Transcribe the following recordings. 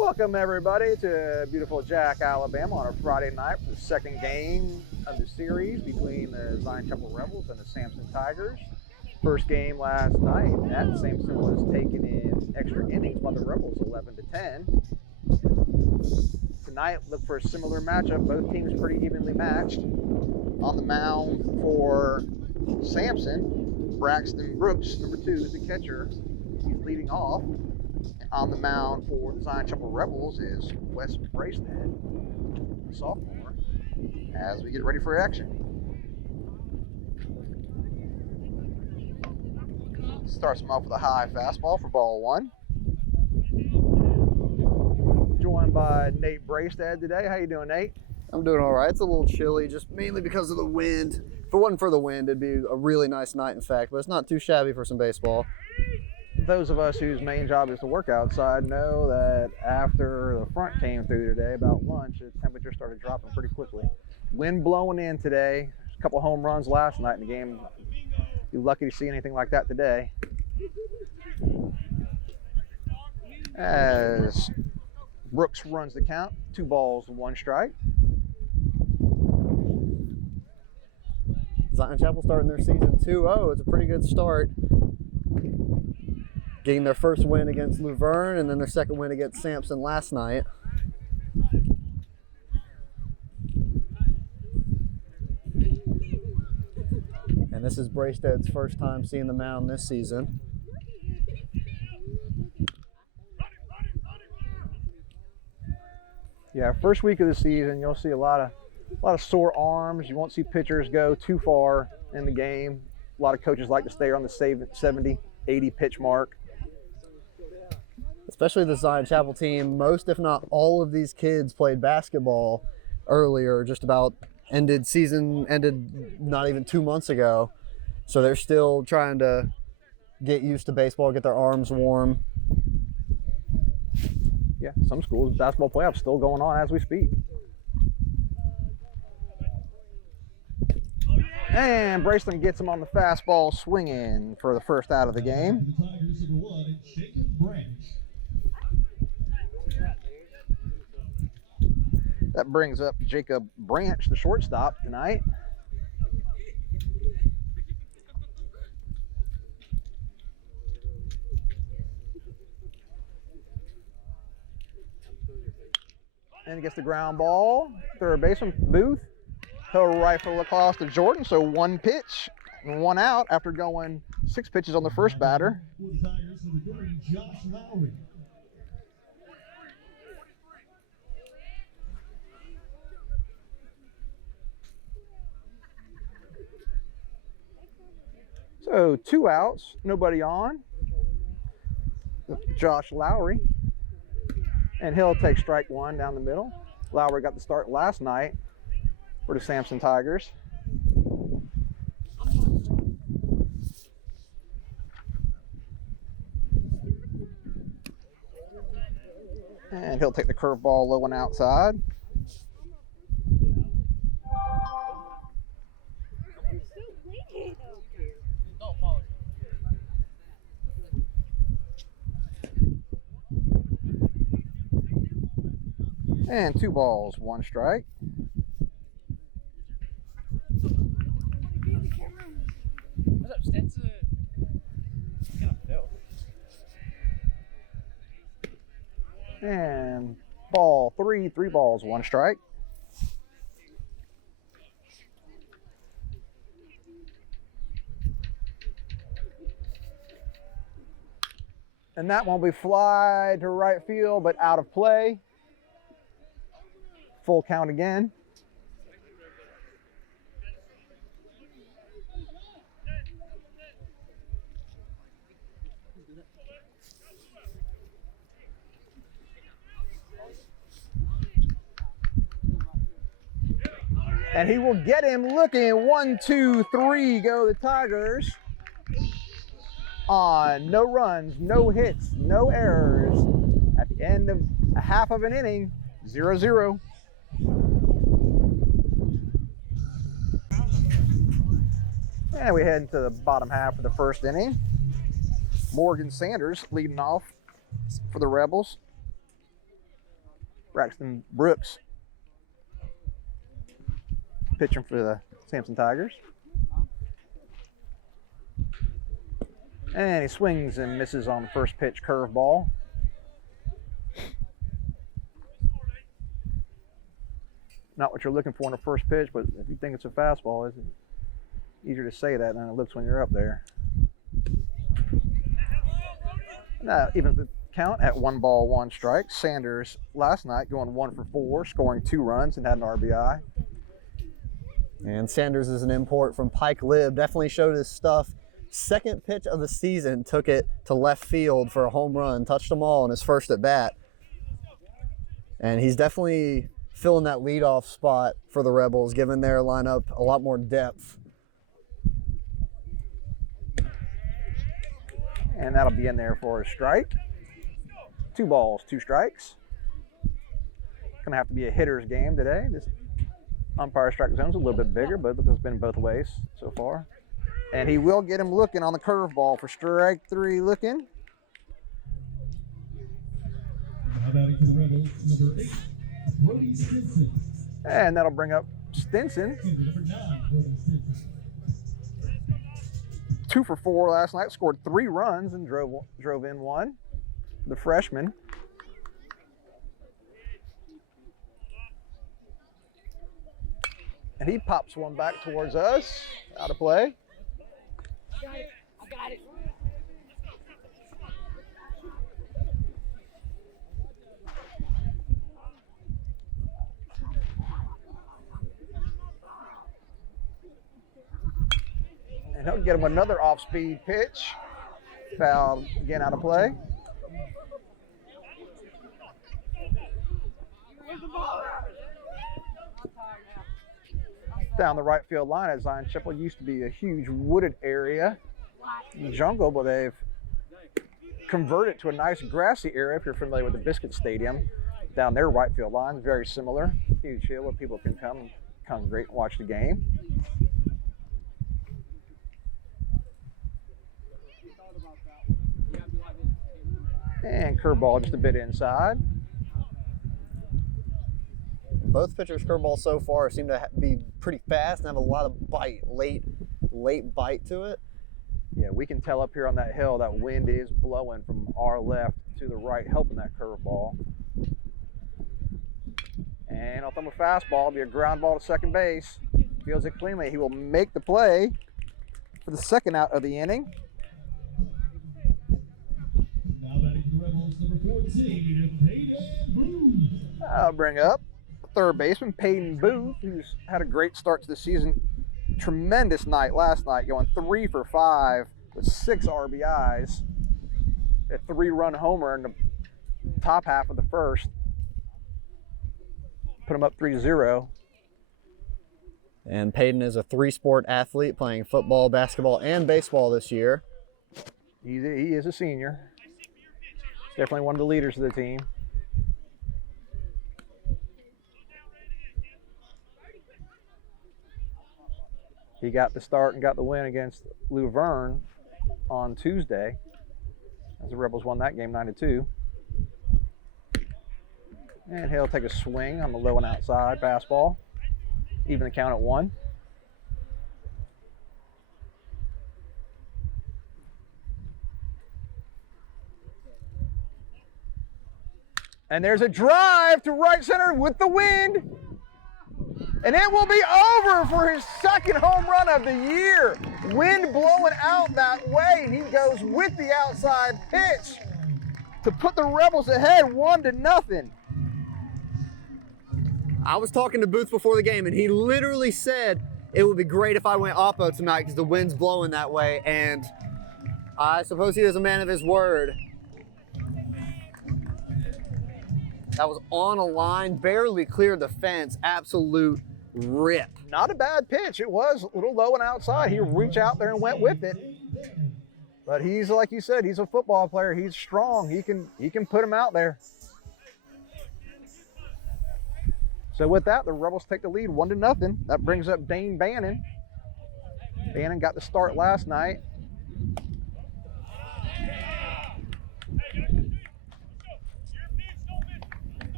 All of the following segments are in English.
Welcome everybody to beautiful Jack, Alabama on a Friday night for the second game of the series between the Zion Chapel Rebels and the Samson Tigers. First game last night at Samson was taken in extra innings by the Rebels 11-10. Tonight look for a similar matchup. Both teams pretty evenly matched. On the mound for Samson, Braxton Brooks, number 2, is the catcher. He's leading off. On the mound for the Zion Chapel Rebels is Wes Bracestead, sophomore, as we get ready for action. Starts him off with a high fastball for ball 1. Joined by Nate Bracestead today. How you doing, Nate? I'm doing all right. It's a little chilly, just mainly because of the wind. If it wasn't for the wind, it'd be a really nice night, in fact, but it's not too shabby for some baseball. Those of us whose main job is to work outside know that after the front came through today, about lunch, the temperature started dropping pretty quickly. Wind blowing in today. A couple home runs last night in the game. You're lucky to see anything like that today. As Brooks runs the count, 2 balls, 1 strike. Zion Chapel starting their season 2-0. It's a pretty good start. Getting their first win against Luverne and then their second win against Samson last night. And this is Bracestead's first time seeing the mound this season. Yeah, first week of the season, you'll see a lot of sore arms. You won't see pitchers go too far in the game. A lot of coaches like to stay on the 70, 80 pitch mark. Especially the Zion Chapel team, most if not all of these kids played basketball earlier, just about ended not even 2 months ago. So they're still trying to get used to baseball, get their arms warm. Yeah, some schools, basketball playoffs still going on as we speak. And Braceland gets him on the fastball swinging for the first out of the game. The Tigers number 1, Jacob Branch. That brings up Jacob Branch, the shortstop, tonight. And he gets the ground ball. Third baseman, Booth. He'll rifle across to Jordan, so 1 pitch and 1 out after going 6 pitches on the first batter. For the Tigers number 3, Josh Lowry. So 2 outs, nobody on. Josh Lowry. And he'll take strike 1 down the middle. Lowry got the start last night for the Samson Tigers. And he'll take the curveball low and outside. And 2 balls, 1 strike. What's up, Stetson? And ball 3, 3 balls, 1 strike. And that one will be fly to right field, but out of play. Full count again. And he will get him looking. 1, 2, 3, go the Tigers. On no runs, no hits, no errors. At the end of a half of an inning, 0-0. And we head into the bottom half of the first inning. Morgan Sanders leading off for the Rebels. Braxton Brooks pitching for the Samson Tigers. And he swings and misses on the first pitch curveball. Not what you're looking for in the first pitch, but if you think it's a fastball, it's easier to say that than it looks when you're up there. Now, even the count at 1 ball, 1 strike. Sanders last night going 1 for 4, scoring 2 runs and had an RBI. And Sanders is an import from Pike Lib. Definitely showed his stuff. Second pitch of the season, took it to left field for a home run. Touched them all in his first at bat. And he's definitely filling that leadoff spot for the Rebels, giving their lineup a lot more depth. And that'll be in there for a strike. 2 balls, 2 strikes. Gonna have to be a hitter's game today. This umpire strike zone's a little bit bigger, but it's been both ways so far. And he will get him looking on the curveball for strike 3 looking. Now batting for the Rebels, number 8, Brody Stinson. And that'll bring up Stinson. Excuse me, number 9, Brody Stinson. 2 for 4 last night, scored 3 runs and drove in 1. The freshman. And he pops one back towards us. Out of play. I got it. And he'll get him another off-speed pitch. Foul again, out of play. Down the right field line at Zion Chapel used to be a huge wooded area, jungle, but they've converted to a nice grassy area. If you're familiar with the Biscuit Stadium, down their right field line, very similar. Huge hill where people can come and congregate and watch the game. And curveball just a bit inside. Both pitchers' curveballs so far seem to be pretty fast and have a lot of bite, late bite to it. Yeah, we can tell up here on that hill that wind is blowing from our left to the right, helping that curveball. And off on a fastball, be a ground ball to second base. Feels it cleanly. He will make the play for the second out of the inning. Now batting for the Rebels, number 14, Peyton Booth. I'll bring up third baseman Peyton Booth, who's had a great start to the season. Tremendous night last night, going 3 for 5 with 6 RBIs. A 3-run homer in the top half of the first. Put him up 3-0. And Peyton is a 3-sport athlete playing football, basketball, and baseball this year. He is a senior. He's definitely one of the leaders of the team. He got the start and got the win against Luverne on Tuesday, as the Rebels won that game 9-2. And he'll take a swing on the low and outside fastball. Even the count at 1. And there's a drive to right center with the wind. And it will be over for his second home run of the year. Wind blowing out that way, and he goes with the outside pitch to put the Rebels ahead 1-0. I was talking to Booth before the game, and he literally said it would be great if I went oppo tonight because the wind's blowing that way, and I suppose he is a man of his word. That was on a line, barely cleared the fence, absolute rip. Not a bad pitch. It was a little low and outside. He reached out there and went with it. But he's, like you said, he's a football player. He's strong. He can put him out there. So with that, the Rebels take the lead 1-0. That brings up Dane Bannon. Bannon got the start last night.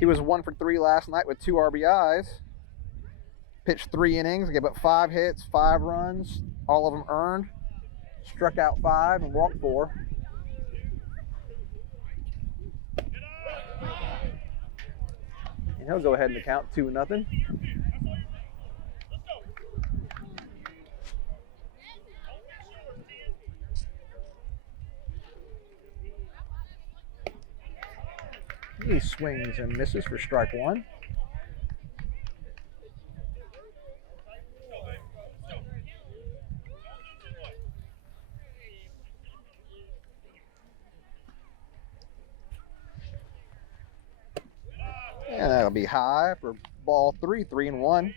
He was 1 for 3 last night with 2 RBIs. Pitched 3 innings, gave up 5 hits, 5 runs, all of them earned. Struck out 5 and walked 4. And he'll go ahead and count 2-0. He swings and misses for strike 1. And that'll be high for ball 3, 3-1.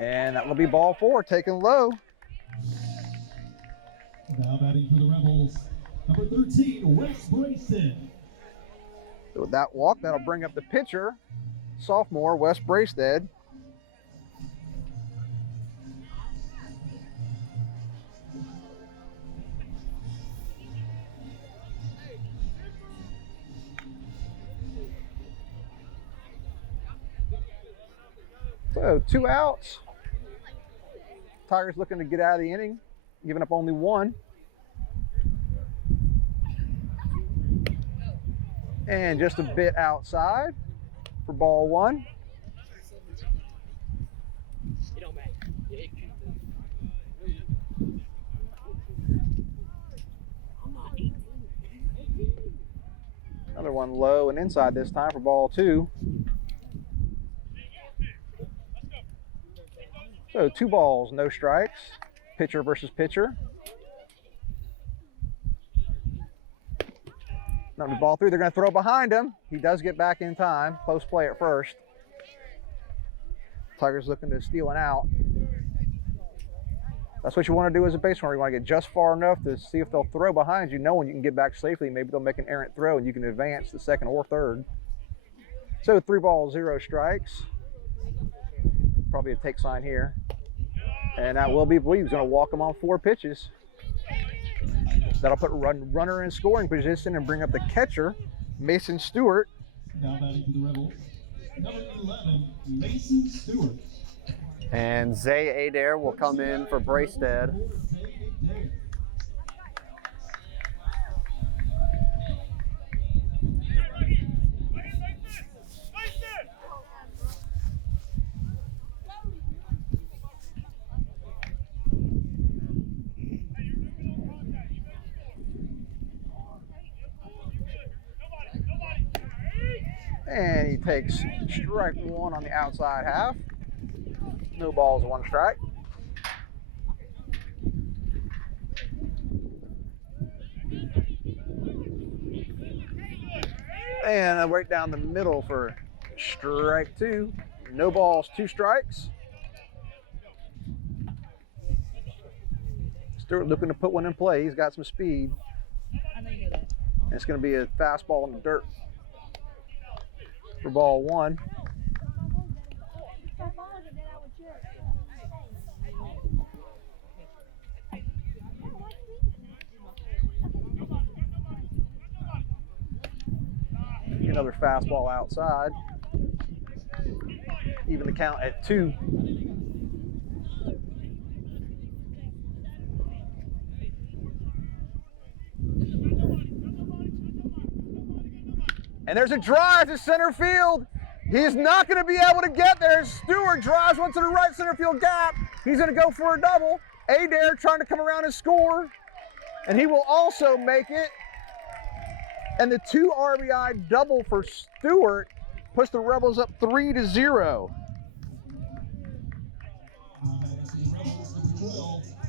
And that will be ball 4, taken low. Now batting for the Rebels, number 13, Wes Brayson. So with that walk, that'll bring up the pitcher, sophomore Wes Braystead. So 2 outs. Tigers looking to get out of the inning, giving up only 1. And just a bit outside for ball 1. Another one low and inside this time for ball 2. So 2 balls, no strikes. Pitcher versus pitcher. Number ball 3, they're going to throw behind him. He does get back in time. Close play at first. Tigers looking to steal an out. That's what you want to do as a base runner. You want to get just far enough to see if they'll throw behind you, knowing you can get back safely. Maybe they'll make an errant throw and you can advance to second or third. So 3 balls, 0 strikes. Probably a take sign here. And that will be believed. He's going to walk him on 4 pitches. That'll put runner in scoring position and bring up the catcher, Mason Stewart. Now batting for the Rebels, number 11, Mason Stewart. And Zay Adair will come in for Braystead. And he takes strike 1 on the outside half. No balls, 1 strike. And right down the middle for strike 2. No balls, 2 strikes. Stewart looking to put one in play. He's got some speed. And it's going to be a fastball in the dirt for ball 1. Another fastball outside. Even the count at 2. And there's a drive to center field. He's not going to be able to get there. Stewart drives one to the right center field gap. He's going to go for a double. Adair trying to come around and score. And he will also make it. And the 2 RBI double for Stewart puts the Rebels up 3-0.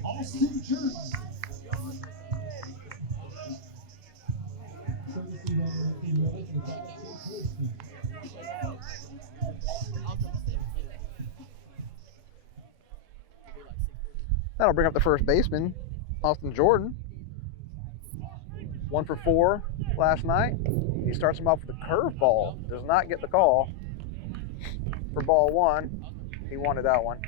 Austin Church. That'll bring up the first baseman, Austin Jordan. 1 for 4 last night. He starts him off with a curveball. Does not get the call. for ball one. He wanted that one.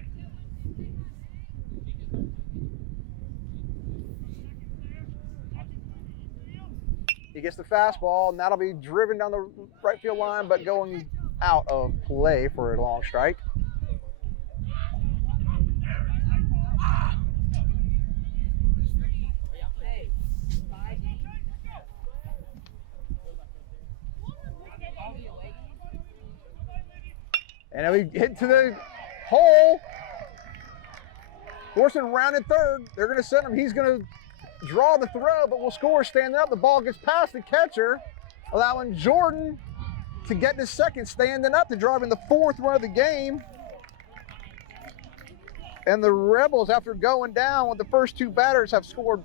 He gets the fastball, and that'll be driven down the right field line, but going out of play for a long strike. And then we hit to the hole. Forcing rounded third. They're going to send him. He's going to draw the throw, but will score standing up. The ball gets past the catcher, allowing Jordan to get the second standing up to drive in the fourth run of the game. And the Rebels, after going down with the first two batters, have scored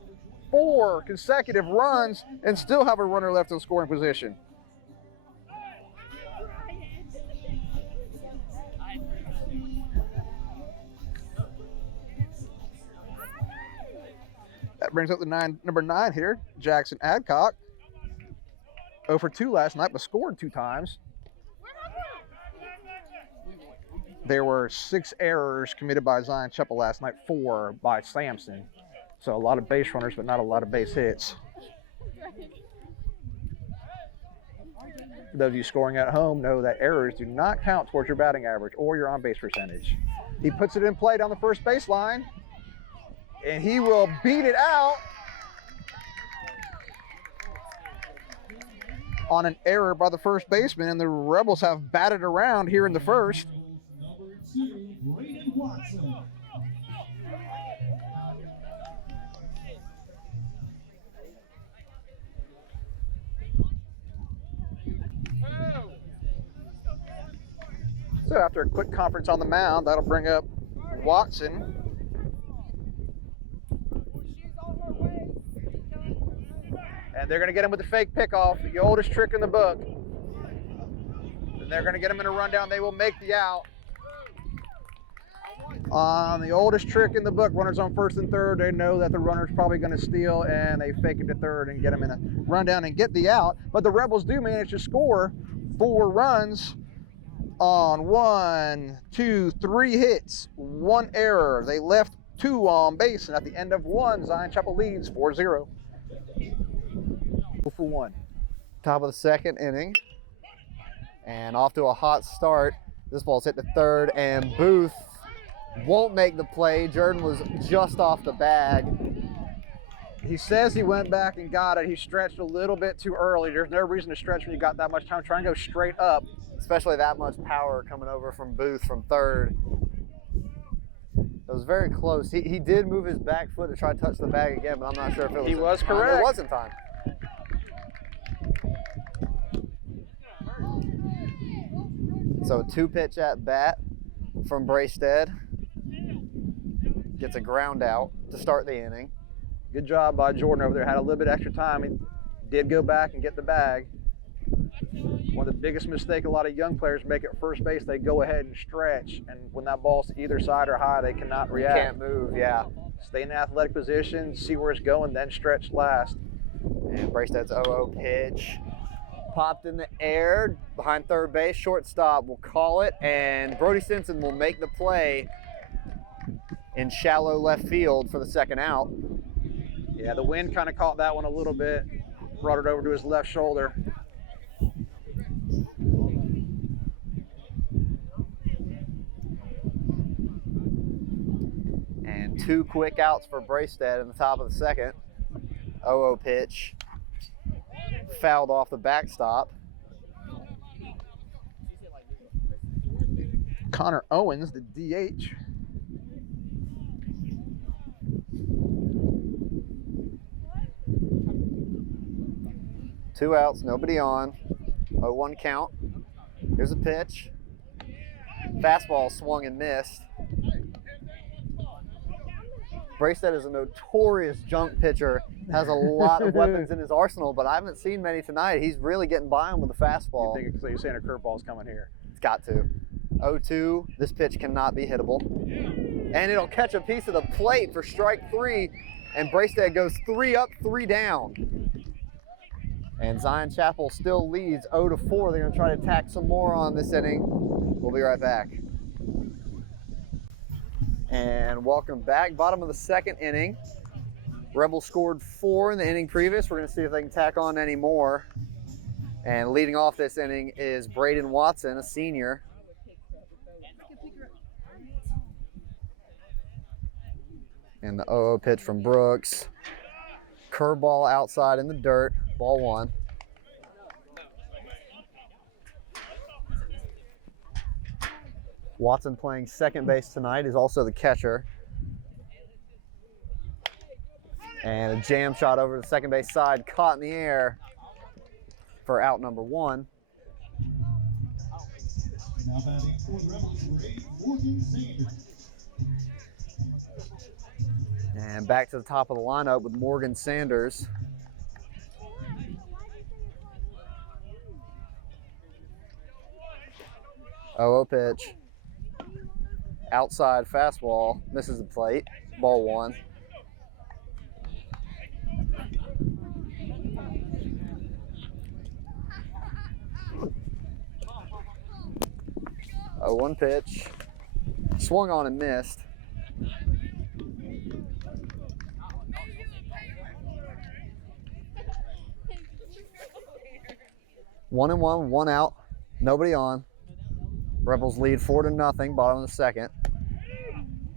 4 consecutive runs and still have a runner left in scoring position. That brings up the number 9 hitter, Jackson Adcock. 0 for 2 last night, but scored 2 times. There were 6 errors committed by Zion Chapel last night, 4 by Samson. So a lot of base runners, but not a lot of base hits. Those of you scoring at home know that errors do not count towards your batting average or your on-base percentage. He puts it in play down the first baseline, and he will beat it out on an error by the first baseman, and the Rebels have batted around here in the first. Number 2, Braden Watson. So after a quick conference on the mound, that'll bring up Watson. And they're going to get him with the fake pickoff, the oldest trick in the book. And they're going to get him in a rundown. They will make the out. On the oldest trick in the book, runners on first and third, they know that the runner's probably going to steal, and they fake it to third and get him in a rundown and get the out. But the Rebels do manage to score 4 runs on 1, 2, 3 hits, 1 error. They left 2 on base, and at the end of 1, Zion Chapel leads 4-0. 0 for 1. Top of the second inning, and off to a hot start. This ball's hit to third, and Booth won't make the play. Jordan was just off the bag. He says he went back and got it. He stretched a little bit too early. There's no reason to stretch when you got that much time. Try and go straight up. Especially that much power coming over from Booth from third. It was very close. He did move his back foot to try to touch the bag again, but I'm not sure if it was. He was in time. correct. It was in time. So 2-pitch at bat from Braisted. Gets a ground out to start the inning. Good job by Jordan over there. Had a little bit extra time. He did go back and get the bag. One of the biggest mistakes a lot of young players make at first base, they go ahead and stretch. And when that ball's to either side or high, they cannot react. Can't move, yeah. Stay in the athletic position, see where it's going, then stretch last. And Braisted's 0-0 pitch. Popped in the air behind third base. Shortstop will call it, and Brody Simpson will make the play in shallow left field for the second out. Yeah, the wind kind of caught that one a little bit, brought it over to his left shoulder. And 2 quick outs for Braisted in the top of the second. 0-0 pitch. Fouled off the backstop. Connor Owens, the DH. Two outs, nobody on. 0-1 count. Here's a pitch. Fastball swung and missed. Braisted is a notorious junk pitcher, has a lot of weapons in his arsenal, but I haven't seen many tonight. He's really getting by him with the fastball. So you're saying a curveball's coming here? It's got to. 0-2, this pitch cannot be hittable. And it'll catch a piece of the plate for strike 3, and Braisted goes 3 up, 3 down. And Zion Chapel still leads 0-4. They're going to try to tack some more on this inning. We'll be right back. And welcome back. Bottom of the second inning. Rebels scored 4 in the inning previous. We're going to see if they can tack on any more. And leading off this inning is Braden Watson, a senior. And the 0-0 pitch from Brooks. Curveball outside in the dirt. Ball 1. Watson playing second base tonight is also the catcher. And a jam shot over to the second base side, caught in the air for out number 1. Now batting for the Rebels, Morgan Sanders. And back to the top of the lineup with Morgan Sanders. Oh, pitch. Outside fastball, misses the plate. Ball 1. Oh, 1 pitch. Swung on and missed. One and 1, 1 out, nobody on. Rebels lead 4-0, bottom of the second.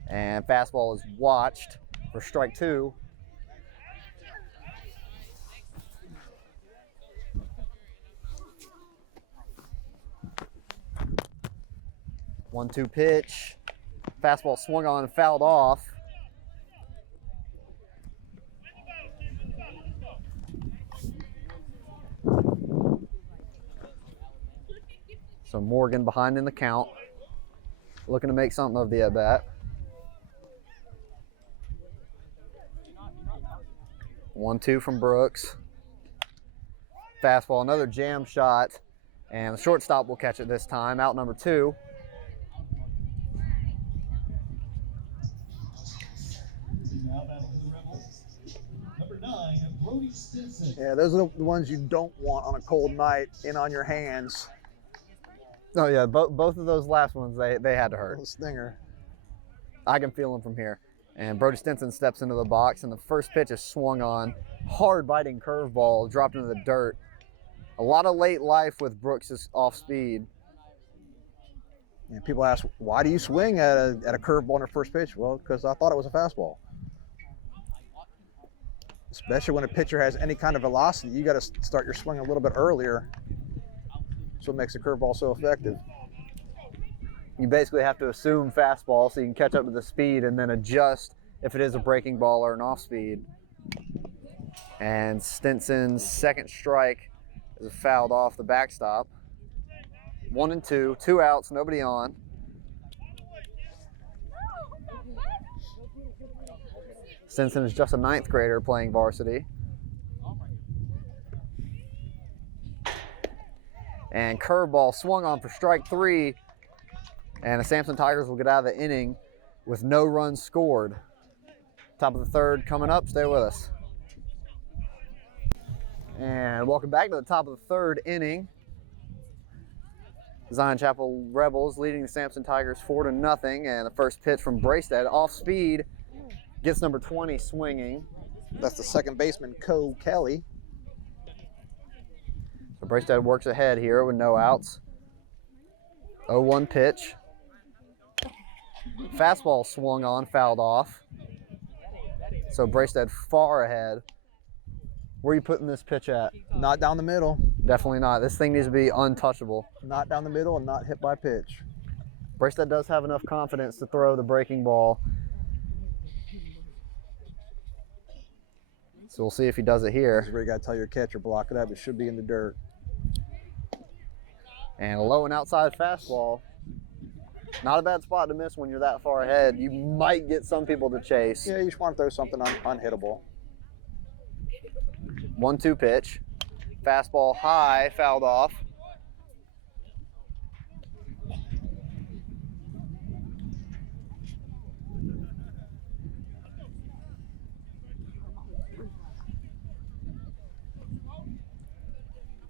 And fastball is watched for strike 2. One-two pitch. Fastball swung on and fouled off. So Morgan behind in the count, looking to make something of the at-bat. 1-2 from Brooks. Fastball, another jam shot, and the shortstop will catch it this time. Out number 2. Now batting for the Rebels, number 9, Brody Stinson. Yeah, those are the ones you don't want on a cold night in on your hands. Oh yeah, both of those last ones, they had to hurt. Little stinger. I can feel them from here. And Brody Stinson steps into the box, and the first pitch is swung on. Hard biting curveball, dropped into the dirt. A lot of late life with Brooks' off speed. And people ask, why do you swing at a curveball on the first pitch? Well, because I thought it was a fastball. Especially when a pitcher has any kind of velocity, you got to start your swing a little bit earlier. So it makes the curveball so effective. You basically have to assume fastball so you can catch up to the speed and then adjust if it is a breaking ball or an off speed. And Stinson's second strike is fouled off the backstop. 1-2, 2 outs, nobody on. Stinson is just a 9th grader playing varsity. And curveball swung on for strike 3. And the Samson Tigers will get out of the inning with no runs scored. Top of the 3rd coming up. Stay with us. And welcome back to the top of the 3rd inning. Zion Chapel Rebels leading the Samson Tigers 4-0. And the first pitch from Bracestead off speed gets number 20 swinging. That's the second baseman, Cole Kelly. So Bracestead works ahead here with no outs. 0-1 pitch. Fastball swung on, fouled off. So Bracestead far ahead. Where are you putting this pitch at? Not down the middle. Definitely not. This thing needs to be untouchable. Not down the middle and not hit by pitch. Bracestead does have enough confidence to throw the breaking ball. So we'll see if he does it This is here. where you got to tell your catcher, block it up. It should be in the dirt. And a low and outside fastball. Not a bad spot to miss when you're that far ahead. You might get some people to chase. Yeah, you just want to throw something unhittable. 1-2 pitch. Fastball high, fouled off.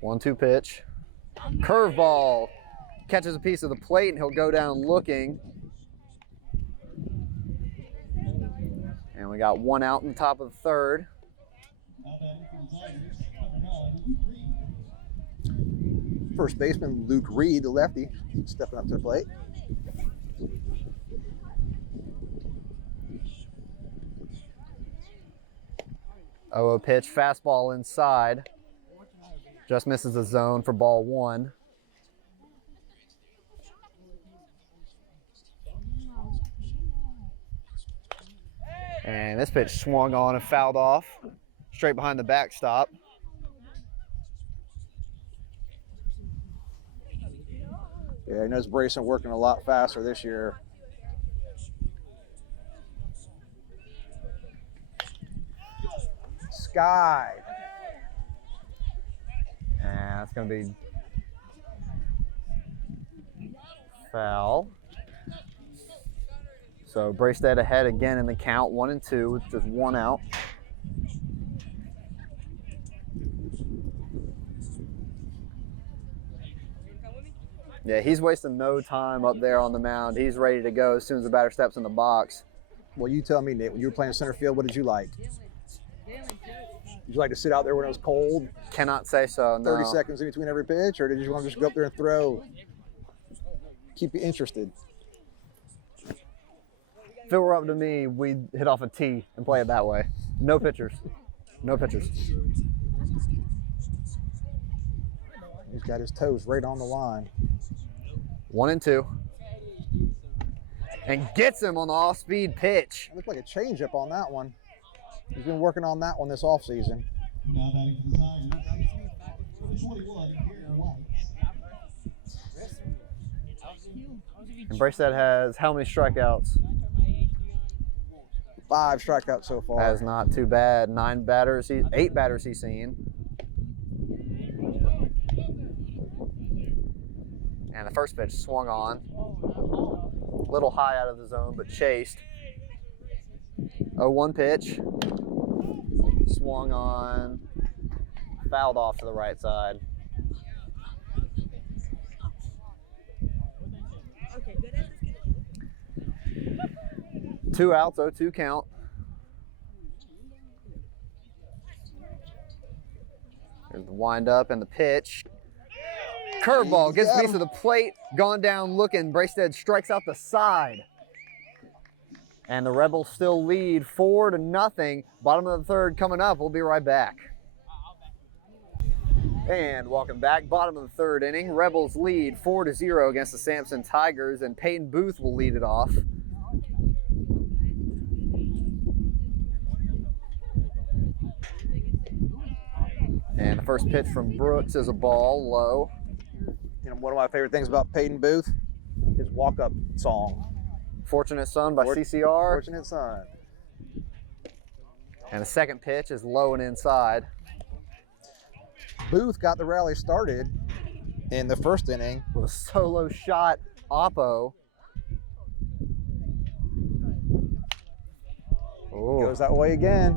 1-2 pitch. Curveball. Catches a piece of the plate and he'll go down looking. And we got 1 out in the top of the third. Now batting for the Tigers, number 9, Luke Reed. First baseman Luke Reed, the lefty, stepping up to the plate. Oh, a pitch, fastball inside. Just misses the zone for ball 1. And this pitch swung on and fouled off straight behind the backstop. Yeah, I noticed Brayson working a lot faster this year. Sky. And that's going to be foul. So Braystead ahead again in the count, 1-2 with just 1 out. Yeah, he's wasting no time up there on the mound. He's ready to go as soon as the batter steps in the box. Well, you tell me, Nate, when you were playing center field, what did you like? Did you like to sit out there when it was cold? Cannot say so, no. 30 seconds in between every pitch, or did you want to just go up there and throw? Keep you interested. If it were up to me, we'd hit off a tee and play it that way. No pitchers. No pitchers. He's got his toes right on the line. 1-2. And gets him on the off-speed pitch. It looked like a changeup on that one. He's been working on that one this offseason. Now batting for the Tigers, number 21, Garrett White. And Braystead has how many strikeouts? 5 strikeouts so far. That's not too bad. 8 batters he's seen. And the first pitch swung on. A little high out of the zone, but chased. 0-1 pitch. Swung on. Fouled off to the right side. 2 outs, 0-2 count. There's the wind up and the pitch. Curveball gets a piece of the plate, gone down looking. Braystead strikes out the side. And the Rebels still lead 4-0. Bottom of the third coming up. We'll be right back. And welcome back. Bottom of the third inning. Rebels lead 4-0 against the Samson Tigers, and Peyton Booth will lead it off. And the first pitch from Brooks is a ball, low. You know, one of my favorite things about Peyton Booth, his walk-up song. Fortunate Son by CCR. Fortunate Son. And the second pitch is low and inside. Booth got the rally started in the first inning. With a solo shot, Oppo. Oh. Goes that way again.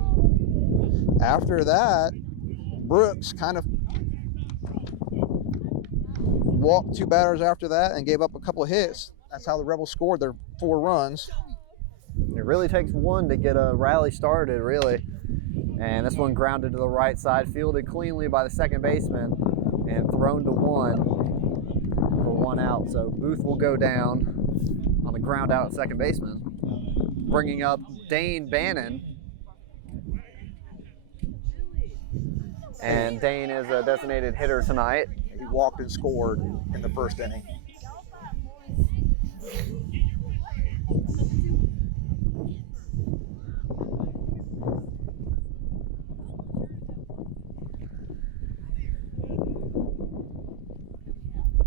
After that, Brooks kind of walked 2 batters after that and gave up a couple of hits. That's how the Rebels scored their 4 runs. It really takes one to get a rally started, really. And this one grounded to the right side, fielded cleanly by the second baseman, and thrown to 1 for 1 out. So Booth will go down on the ground out at second baseman, bringing up Dane Bannon. And Dane is a designated hitter tonight. He walked and scored in the first inning.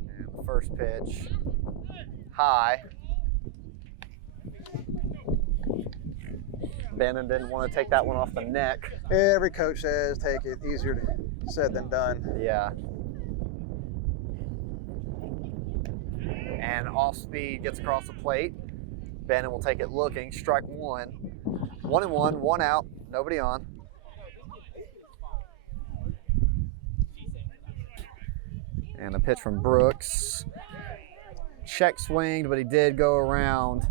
And the first pitch, high. Bannon didn't want to take that one off the neck. Every coach says take it, easier said than done. Yeah. And off speed gets across the plate. Bannon will take it looking. Strike 1. 1-1, 1 out, nobody on. And a pitch from Brooks. Check swinged, but he did go around.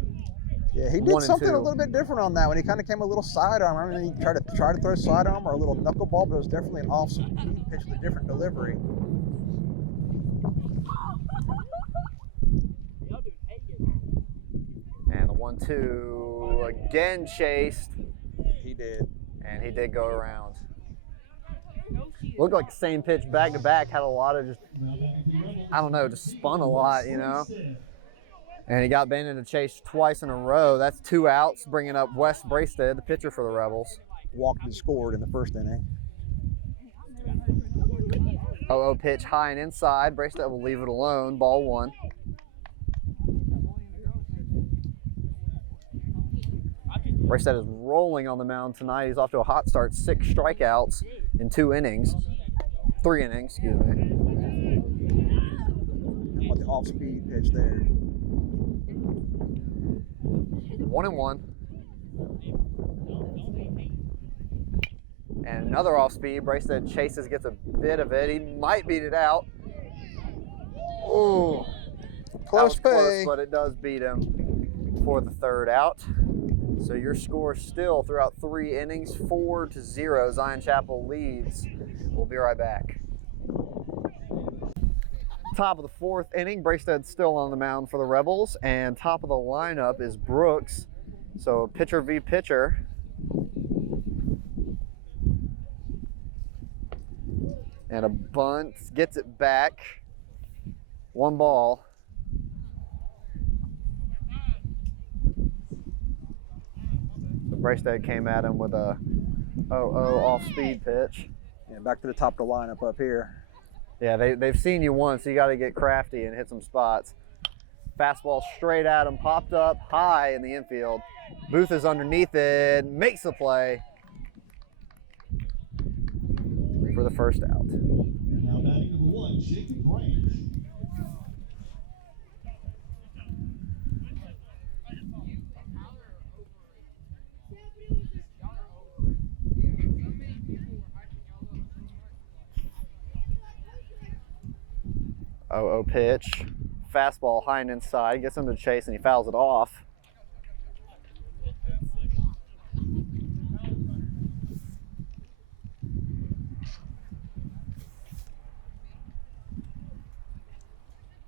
Yeah, he did something a little bit different on that one. He kind of came a little sidearm. I mean, he tried to throw sidearm or a little knuckleball, but it was definitely an off-speed pitch with a different delivery. And the 1-2 again chased. He did. And he did go around. Looked like the same pitch back to back, had a lot of just, I don't know, just spun a lot, you know. And he got Bannon to chase twice in a row. That's 2 outs, bringing up Wes Bracestead, the pitcher for the Rebels. Walked and scored in the first inning. 0-0 pitch high and inside. Bracestead will leave it alone. Ball 1. Bracestead is rolling on the mound tonight. He's off to a hot start. 6 strikeouts in 2 innings. 3 innings, excuse me. What the off-speed pitch there. 1-1. And another off speed. Bracestead chases, gets a bit of it. He might beat it out. Ooh. Close pay. Close, but it does beat him for the 3rd out. So your score still throughout 3 innings, 4-0. Zion Chapel leads. We'll be right back. Top of the 4th inning, Bracestead's still on the mound for the Rebels, and top of the lineup is Brooks. So pitcher v. pitcher. And a bunt, gets it back. 1 ball. So Bracestead came at him with a 0-0 off-speed pitch. Yeah, back to the top of the lineup up here. Yeah, they've seen you once, so you got to get crafty and hit some spots. Fastball straight at him, popped up high in the infield. Booth is underneath it, makes the play for the 1st out. Now batting number 1, Jacob Branch. Oh, pitch. Fastball high and inside, gets him to chase and he fouls it off.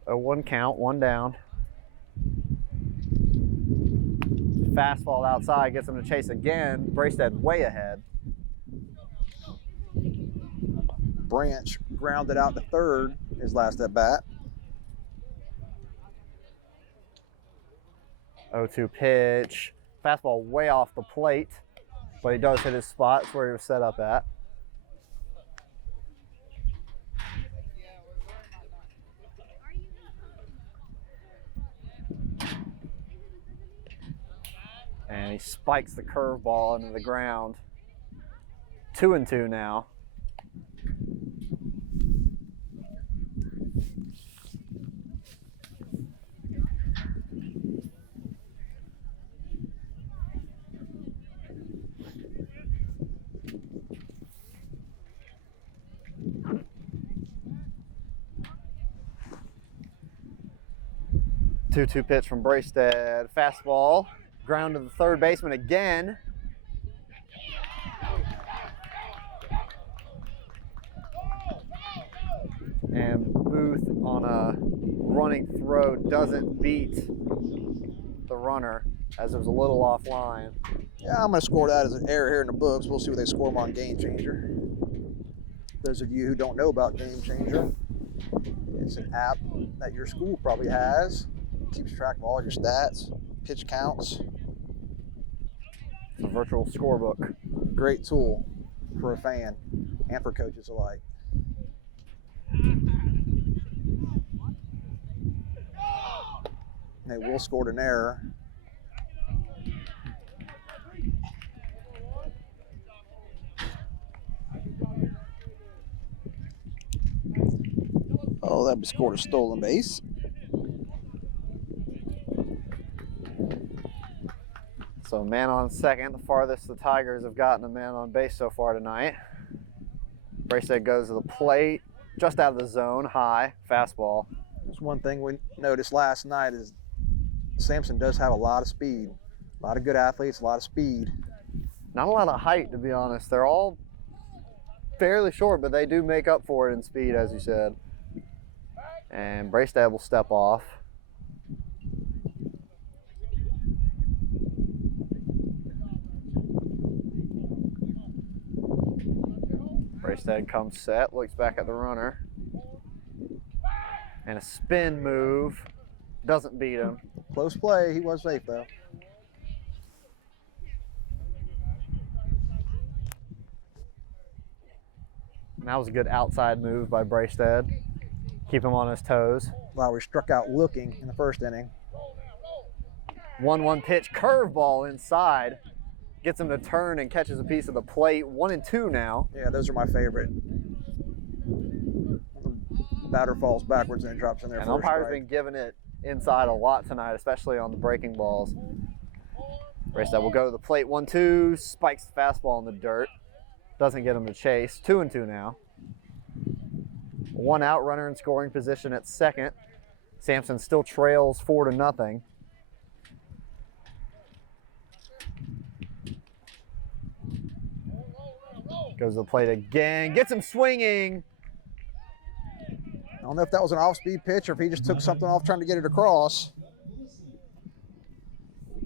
A 1 count, 1 down. Fastball outside, gets him to chase again. Bracestead way ahead. Branch grounded out to 3rd his last at bat. 0-2 pitch. Fastball way off the plate, but he does hit his spots where he was set up at. And he spikes the curveball into the ground. 2-2 now. Two pitch from Bracestead. Fastball. Ground to the 3rd baseman again. And Booth on a running throw doesn't beat the runner as it was a little offline. Yeah, I'm going to score that as an error here in the books. We'll see what they score him on Game Changer. Those of you who don't know about Game Changer, it's an app that your school probably has. It keeps track of all your stats, pitch counts. It's a virtual scorebook. Great tool for a fan and for coaches alike. They will scored an error. Oh, that was scored a stolen base. So man on second, the farthest the Tigers have gotten a man on base so far tonight. Bracestead goes to the plate, just out of the zone, high, fastball. That's one thing we noticed last night is Samson does have a lot of speed. A lot of good athletes, a lot of speed. Not a lot of height, to be honest. They're all fairly short, but they do make up for it in speed, as you said. And Braystad will step off. Braystad comes set, looks back at the runner. And a spin move. Doesn't beat him. Close play. He was safe, though. And that was a good outside move by Braystad. Keep him on his toes. Lowry struck out looking in the first inning. 1-1 pitch, curveball inside. Gets him to turn and catches a piece of the plate. 1-2 now. Yeah, those are my favorite. Batter falls backwards and it drops in there. And umpire's been giving it inside a lot tonight, especially on the breaking balls. Braystad will go to the plate. 1-2, spikes the fastball in the dirt. Doesn't get him to chase. 2-2 now. 1 out, runner in scoring position at second. Samson still trails 4-0. Goes to the plate again, gets him swinging. I don't know if that was an off-speed pitch or if he just took something off trying to get it across.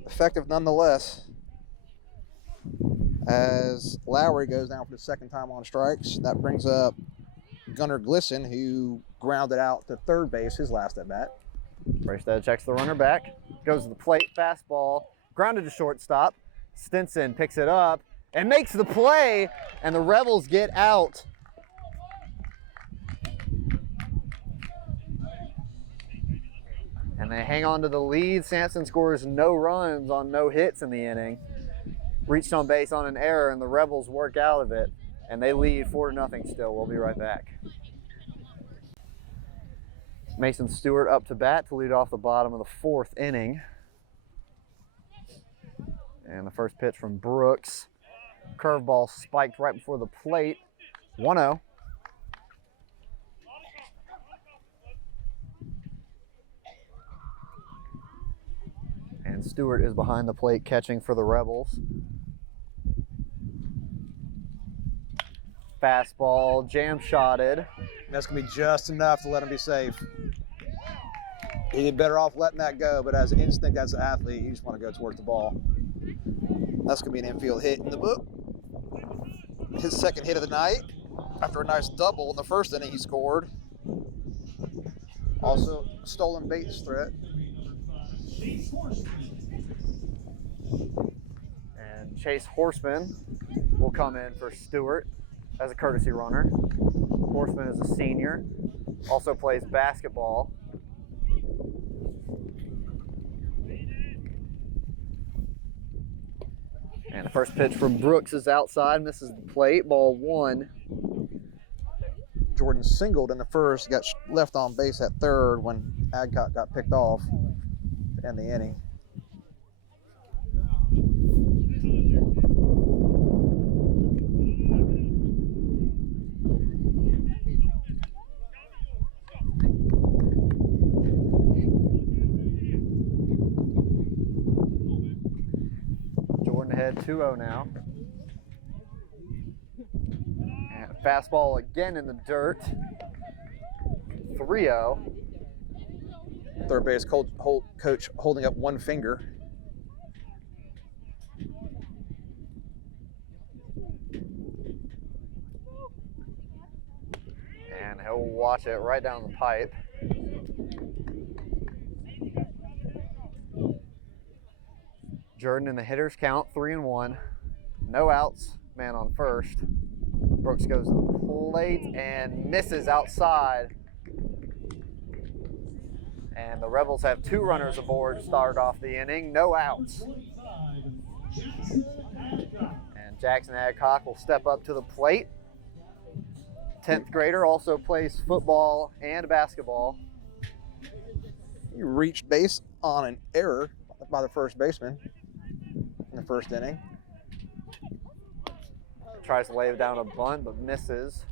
Effective nonetheless. As Lowry goes down for the second time on strikes, that brings up Gunnar Glisson, who grounded out to third base his last at bat. Braystad checks the runner back, goes to the plate, fastball, grounded to shortstop. Stinson picks it up and makes the play, and the Rebels get out. And they hang on to the lead. Samson scores no runs on no hits in the inning. Reached on base on an error, and the Rebels work out of it. And they lead 4-0 still. We'll be right back. Mason Stewart up to bat to lead off the bottom of the 4th inning. And the first pitch from Brooks. Curveball spiked right before the plate. 1-0. And Stewart is behind the plate catching for the Rebels. Fastball, jam-shotted. That's going to be just enough to let him be safe. He did better off letting that go, but as an instinct, as an athlete, you just want to go towards the ball. That's going to be an infield hit in the book. His second hit of the night. After a nice double in the first inning, he scored. Also, stolen base threat. And Chase Horseman will come in for Stewart as a courtesy runner. Horseman is a senior, also plays basketball. And the first pitch from Brooks is outside, misses the plate, ball 1. Jordan singled in the first, got left on base at third when Adcock got picked off to end the inning. Jordan ahead 2-0 now. And fastball again in the dirt. 3-0. Third base coach holding up one finger. And he'll watch it right down the pipe. Jordan in the hitter's count, 3-1. No outs, man on first. Brooks goes to the plate and misses outside. And the Rebels have 2 runners aboard to start off the inning, no outs. And Jackson Adcock will step up to the plate. 10th grader, also plays football and basketball. He reached base on an error by the first baseman in the first inning. Tries to lay down a bunt, but misses.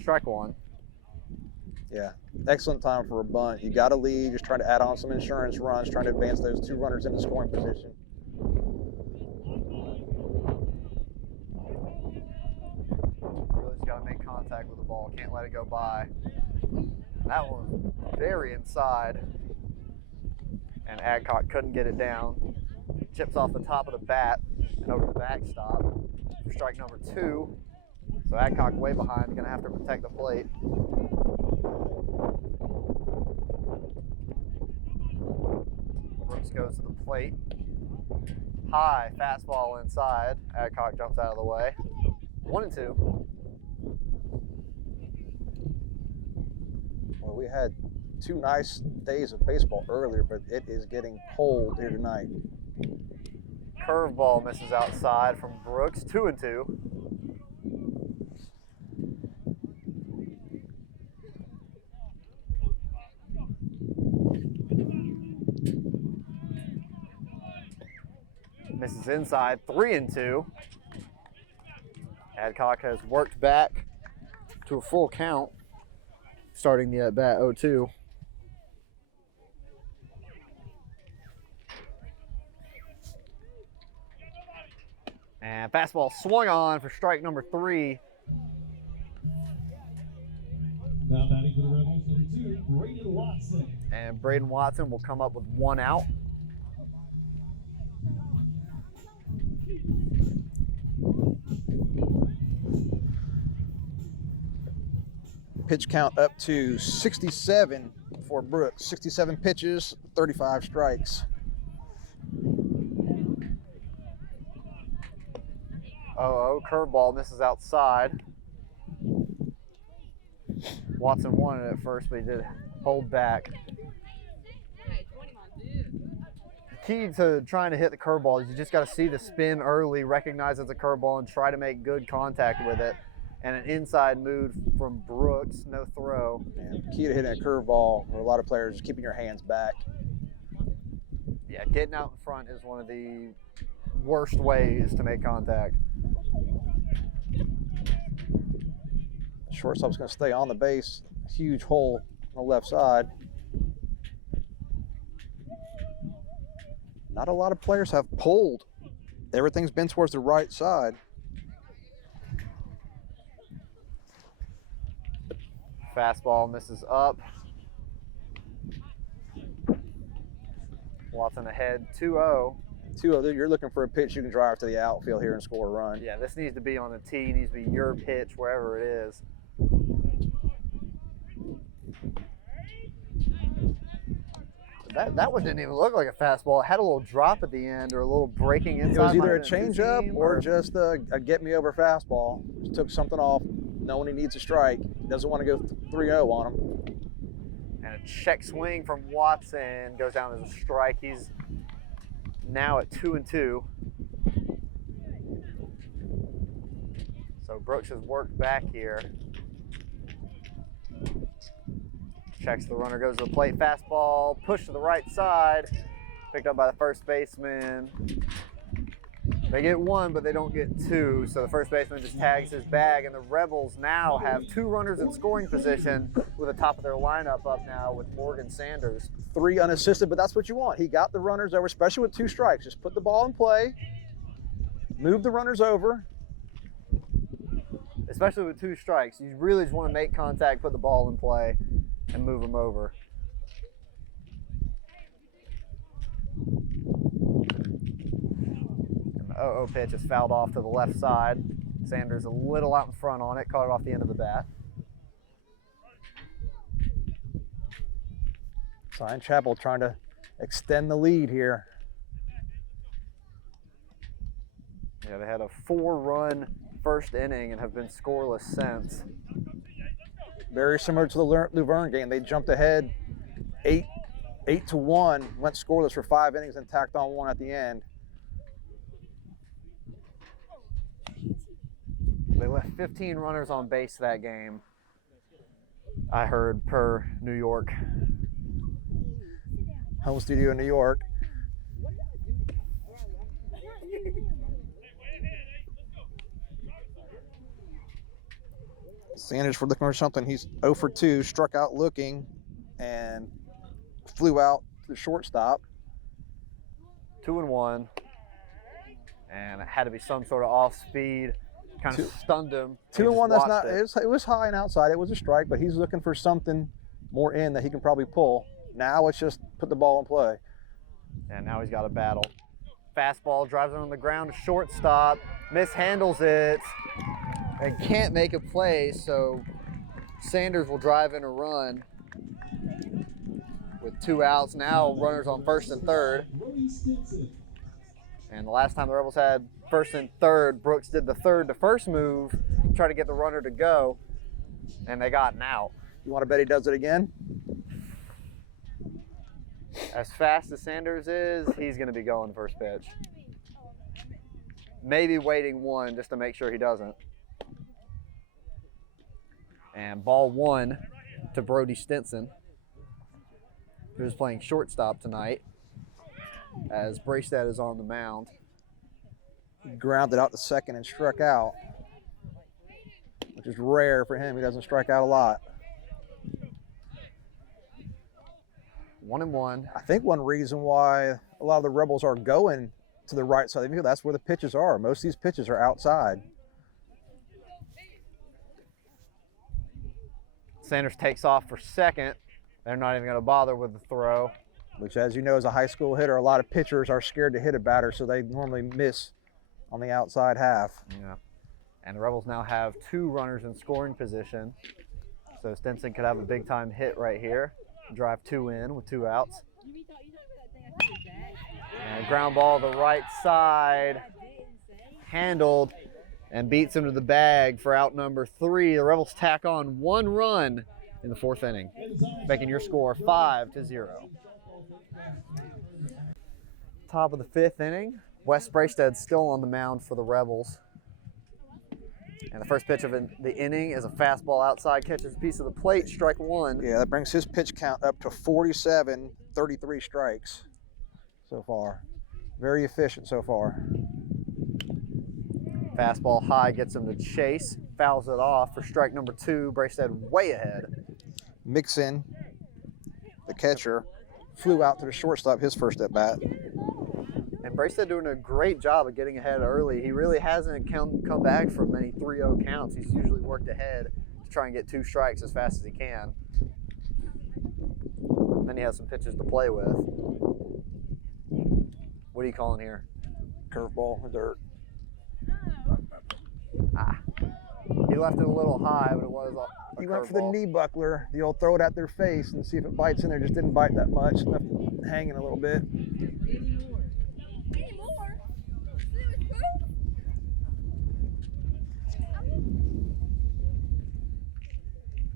Strike 1. Yeah, excellent time for a bunt. You got a lead, just trying to add on some insurance runs, trying to advance those 2 runners into scoring position. Really just got to make contact with the ball. Can't let it go by. That one was very inside. And Adcock couldn't get it down. Chips off the top of the bat and over the backstop for strike number 2. So Adcock way behind, going to have to protect the plate. Brooks goes to the plate. High fastball inside. Adcock jumps out of the way. 1-2. Well, we had 2 nice days of baseball earlier, but it is getting cold here tonight. Curveball misses outside from Brooks. 2-2. Misses inside. 3-2. Adcock has worked back to a full count, starting the at bat 0-2. And fastball swung on for strike number 3. Now batting for the Rebels, number 2, Braden Watson. And Braden Watson will come up with 1 out. Pitch count up to 67 for Brooks. 67 pitches, 35 strikes. 0-0, curveball misses outside. Watson wanted it at first, but he did hold back. The key to trying to hit the curveball is you just got to see the spin early, recognize it's a curveball, and try to make good contact with it. And an inside move from Brooks, no throw. And key to hitting a curveball, for a lot of players, is keeping your hands back. Yeah, getting out in front is one of the worst ways to make contact. Shortstop's going to stay on the base. Huge hole on the left side. Not a lot of players have pulled. Everything's been towards the right side. Fastball misses up. Watson ahead 2-0. 2-0, you're looking for a pitch you can drive to the outfield here and score a run. Yeah, this needs to be on the tee, needs to be your pitch wherever it is. That one didn't even look like a fastball. It had a little drop at the end or a little breaking inside. It was either a might have been changeup two-seam or just a get-me-over fastball. Just took something off, knowing he needs a strike. Doesn't want to go 3-0 on him. And a check swing from Watson goes down as a strike. He's now at 2-2. So Brooks has worked back here. Checks the runner, goes to the plate, fastball, push to the right side, picked up by the first baseman. They get 1, but they don't get 2, so the first baseman just tags his bag, and the Rebels now have 2 runners in scoring position with the top of their lineup up now with Morgan Sanders. 3 unassisted, but that's what you want. He got the runners over, especially with 2 strikes. Just put the ball in play, move the runners over. Especially with 2 strikes, you really just want to make contact, put the ball in play, and move them over. And the 0-0 pitch is fouled off to the left side. Sanders a little out in front on it, caught it off the end of the bat. Zion Chapel trying to extend the lead here. Yeah, they had a 4-run first inning and have been scoreless since. Very similar to the Luverne game. They jumped ahead 8-1, went scoreless for 5 innings and tacked on 1 at the end. They left 15 runners on base that game, I heard, per New York. Home studio in New York. Sanders for looking for something. He's 0 for 2, struck out looking, and flew out to the shortstop. 2-1. And it had to be some sort of off speed. Kind of stunned him. 2-1. That's not. It was high and outside. It was a strike, but he's looking for something more in that he can probably pull. Now it's just put the ball in play. And now he's got a battle. Fastball drives it on the ground to shortstop. Mishandles it. And can't make a play, so Sanders will drive in a run with 2 outs. Now runners on first and third. And the last time the Rebels had first and third, Brooks did the third to first move, try to get the runner to go, and they got an out. You want to bet he does it again? As fast as Sanders is, he's going to be going first pitch. Maybe waiting 1 just to make sure he doesn't. And ball 1 to Brody Stinson, who's playing shortstop tonight, as Bracestead is on the mound. He grounded out to second and struck out, which is rare for him. He doesn't strike out a lot. 1-1. I think one reason why a lot of the Rebels are going to the right side of the field, that's where the pitches are. Most of these pitches are outside. Sanders takes off for second. They're not even going to bother with the throw. Which, as you know, as a high school hitter, a lot of pitchers are scared to hit a batter, so they normally miss on the outside half. Yeah. And the Rebels now have 2 runners in scoring position. So Stinson could have a big-time hit right here. Drive 2 in with 2 outs. And a ground ball to the right side. Handled and beats him to the bag for out number 3. The Rebels tack on 1 run in the 4th inning, making your score 5-0. Top of the 5th inning. Wes Bracestead still on the mound for the Rebels. And the first pitch of the inning is a fastball outside, catches a piece of the plate, strike 1. Yeah, that brings his pitch count up to 47, 33 strikes so far. Very efficient so far. Fastball high gets him to chase, fouls it off for strike number 2. Bracestead way ahead. Mixon, the catcher, flew out to the shortstop his first at bat. And Bracestead doing a great job of getting ahead early. He really hasn't come back from many 3-0 counts. He's usually worked ahead to try and get 2 strikes as fast as he can. And then he has some pitches to play with. What are you calling here? Curveball, dirt. He left it a little high, but it was a He went for the curveball. knee buckler, the old throw it at their face and see if it bites in there. Just didn't bite that much, left it hanging a little bit.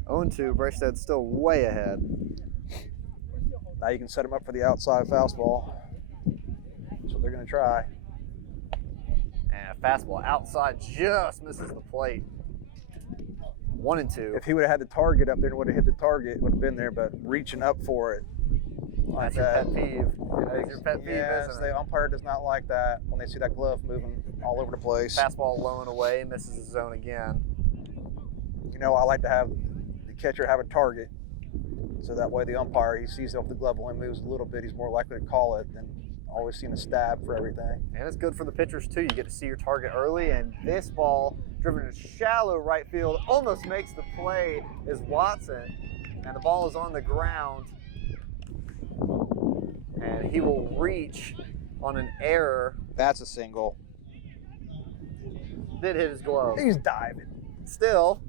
0-2, Bracestead's still way ahead. Now you can set him up for the outside fastball. That's what they're going to try. And a fastball outside just misses the plate. 1-2. If he would have had the target up there and would have hit the target, it would have been there, but reaching up for it. That's your pet peeve. That's your pet peeve, Yes, isn't it? the umpire does not like that when they see that glove moving all over the place. Fastball low and away, misses the zone again. You know, I like to have the catcher have a target, so that way the umpire, he sees if the glove only moves a little bit, he's more likely to call it than always seeing a stab for everything. And it's good for the pitchers too. You get to see your target early, and this ball driven to shallow right field almost makes the play is Watson, and the ball is on the ground, and he will reach on an error. That's a single. Did hit his glove. He's diving. Still,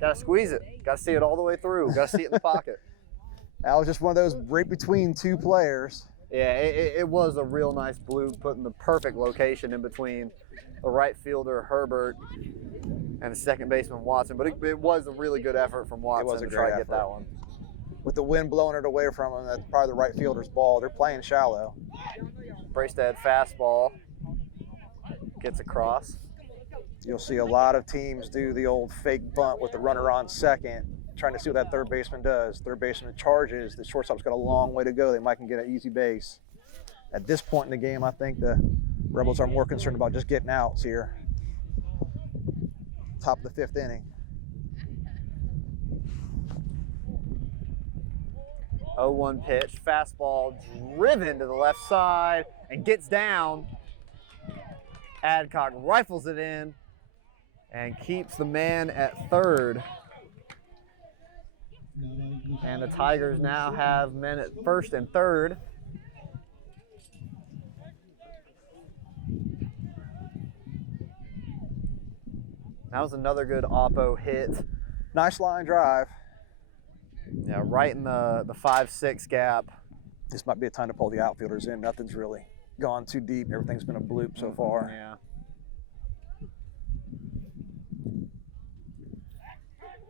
gotta squeeze it. Gotta see it all the way through. Gotta see it in the pocket. That was just one of those right between 2 players. Yeah, it was a real nice blue, put in the perfect location in between the right fielder Herbert and the second baseman Watson. But it was a really good effort from Watson was a to try great to get effort. that one. With the wind blowing it away from him, that's probably the right fielder's ball. They're playing shallow. Bracestead fastball gets across. You'll see a lot of teams do the old fake bunt with the runner on second, trying to see what that third baseman does. Third baseman charges. The shortstop's got a long way to go. They might can get an easy base. At this point in the game, I think the Rebels are more concerned about just getting outs here. Top of the 5th inning. 0-1 pitch, fastball driven to the left side and gets down. Adcock rifles it in and keeps the man at third. And the Tigers now have men at first and third. That was another good oppo hit. Nice line drive. Yeah, right in the 5-6 gap. This might be a time to pull the outfielders in. Nothing's really gone too deep. Everything's been a bloop so far. Yeah.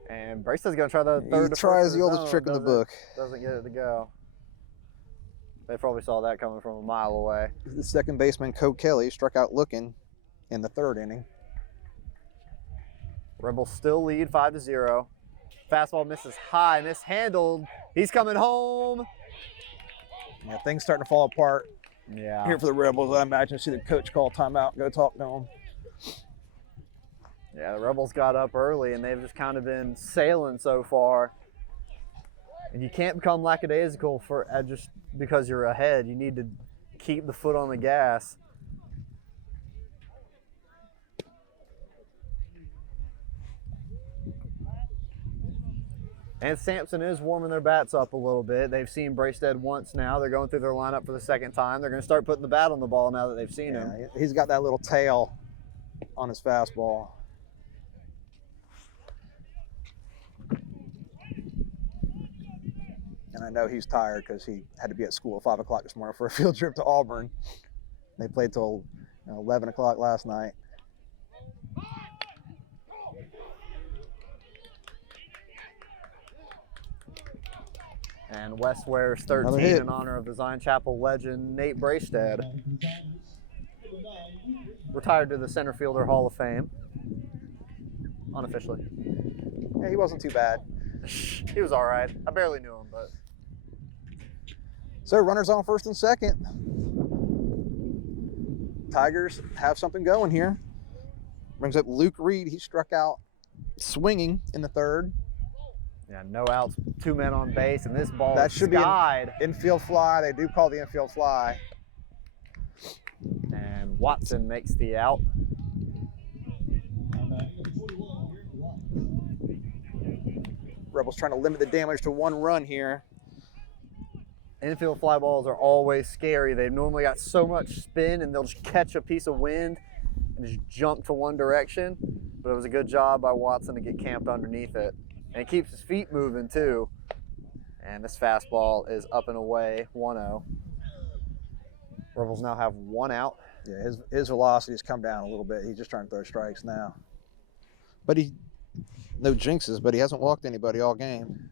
And Bracestead's going to try the third. He tries the oldest trick in the book. Doesn't get it to go. They probably saw that coming from a mile away. The second baseman, Coe Kelly, struck out looking in the third inning. Rebels still lead 5-0. Fastball misses high, mishandled. He's coming home. Yeah, things starting to fall apart Yeah. here for the Rebels. I imagine see the coach call timeout, go talk to him. Yeah, the Rebels got up early and they've just kind of been sailing so far. And you can't become lackadaisical just because you're ahead. You need to keep the foot on the gas. And Samson is warming their bats up a little bit. They've seen Bracestead once now. They're going through their lineup for the second time. They're going to start putting the bat on the ball now that they've seen him. He's got that little tail on his fastball. And I know he's tired because he had to be at school at 5 o'clock this morning for a field trip to Auburn. They played till 11 o'clock last night. And West wears 13 in honor of the Zion Chapel legend Nate Bracestead. Retired to the center fielder Hall of Fame. Unofficially. Yeah, he wasn't too bad. He was all right. I barely knew him, but. So runners on first and second. Tigers have something going here. Brings up Luke Reed. He struck out swinging in the third. Yeah, no outs, 2 men on base, and this ball That is should skied. be an infield fly. They do call the infield fly. And Watson makes the out. Rebels trying to limit the damage to 1 run here. Infield fly balls are always scary. They've normally got so much spin, and they'll just catch a piece of wind and just jump to one direction. But it was a good job by Watson to get camped underneath it. And it keeps his feet moving too. And this fastball is up and away, 1-0. Rebels now have 1 out. Yeah, his velocity has come down a little bit. He's just trying to throw strikes now. But no jinxes, but he hasn't walked anybody all game.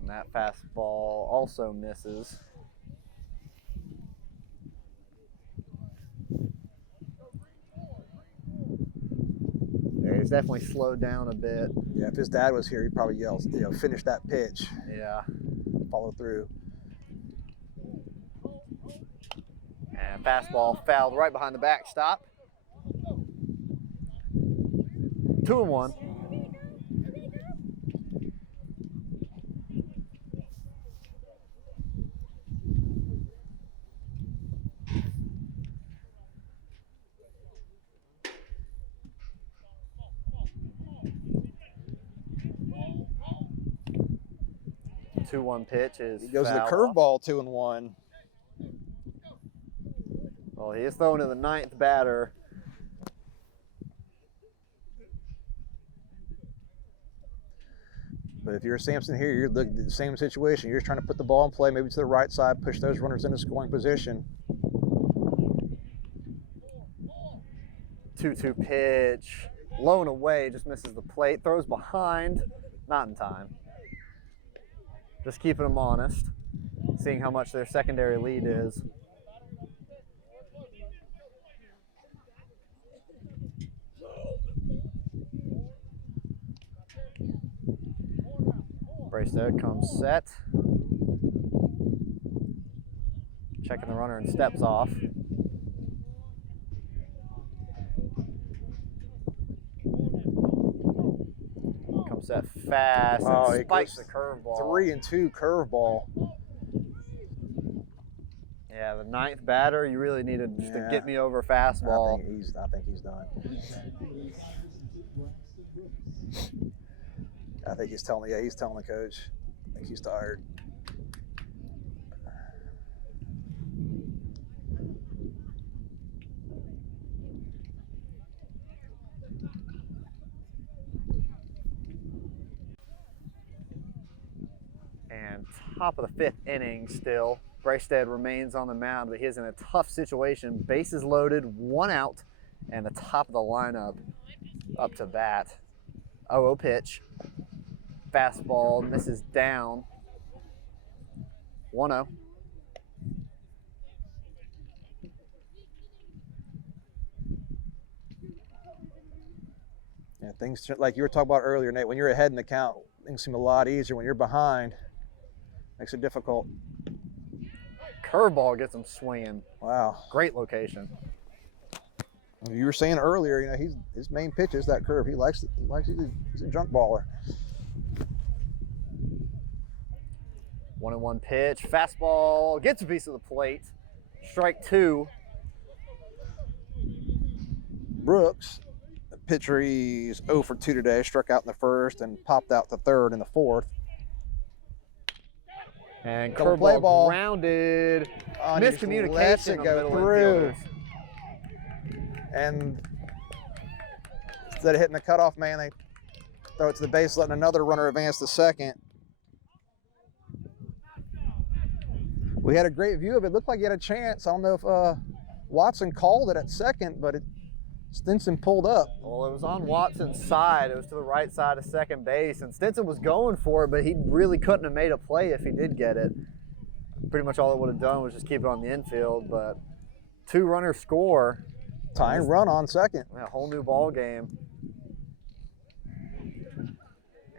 And that fastball also misses. Yeah, he's definitely slowed down a bit. Yeah, if his dad was here, he'd probably yell, finish that pitch, Yeah. follow through. And fastball fouled right behind the backstop. 2-1. The 2-1 pitch is He goes to the foul off. curveball 2-1. Well, he is throwing to the 9th batter. But if you're Samson here, you're looking at the same situation. You're just trying to put the ball in play, maybe to the right side, push those runners into scoring position. 2-2 pitch. Low and away, just misses the plate. Throws behind, not in time. Just keeping them honest, seeing how much their secondary lead is. Bracestead comes set. Checking the runner and steps off. jumps that fast Oh, and it spikes goes the curveball. 3-2 curveball. Yeah, the ninth batter, you really needed just to Yeah. get me over fastball. I think he's done. I think he's telling the coach. I think he's tired. And top of the fifth inning still. Braystead remains on the mound, but he's in a tough situation. Bases loaded, 1 out, and the top of the lineup up to bat. 0-0 pitch. Fastball misses down. 1-0. Yeah, things like you were talking about earlier, Nate. When you're ahead in the count, things seem a lot easier. When you're behind, makes it difficult. Curveball gets him swinging. Wow. Great location. You were saying earlier, you know, his main pitch is that curve. He likes it. He's a junk baller. 1-1 pitch. Fastball gets a piece of the plate. Strike 2. Brooks, the pitcher, he's 0 for 2 today. Struck out in the first and popped out the third in the fourth. And Double play curveball ball. grounded. Oh, and he just Miscommunication lets it on go middle through. infielders. And instead of hitting the cutoff man, they throw it to the base, letting another runner advance to second. We had a great view of it. Looked like he had a chance. I don't know if Watson called it at second, but Stinson pulled up. Well, it was on Watson's side. It was to the right side of second base, and Stinson was going for it, but he really couldn't have made a play if he did get it. Pretty much all it would have done was just keep it on the infield, but 2-runner score. Tying run on second. A whole new ball game.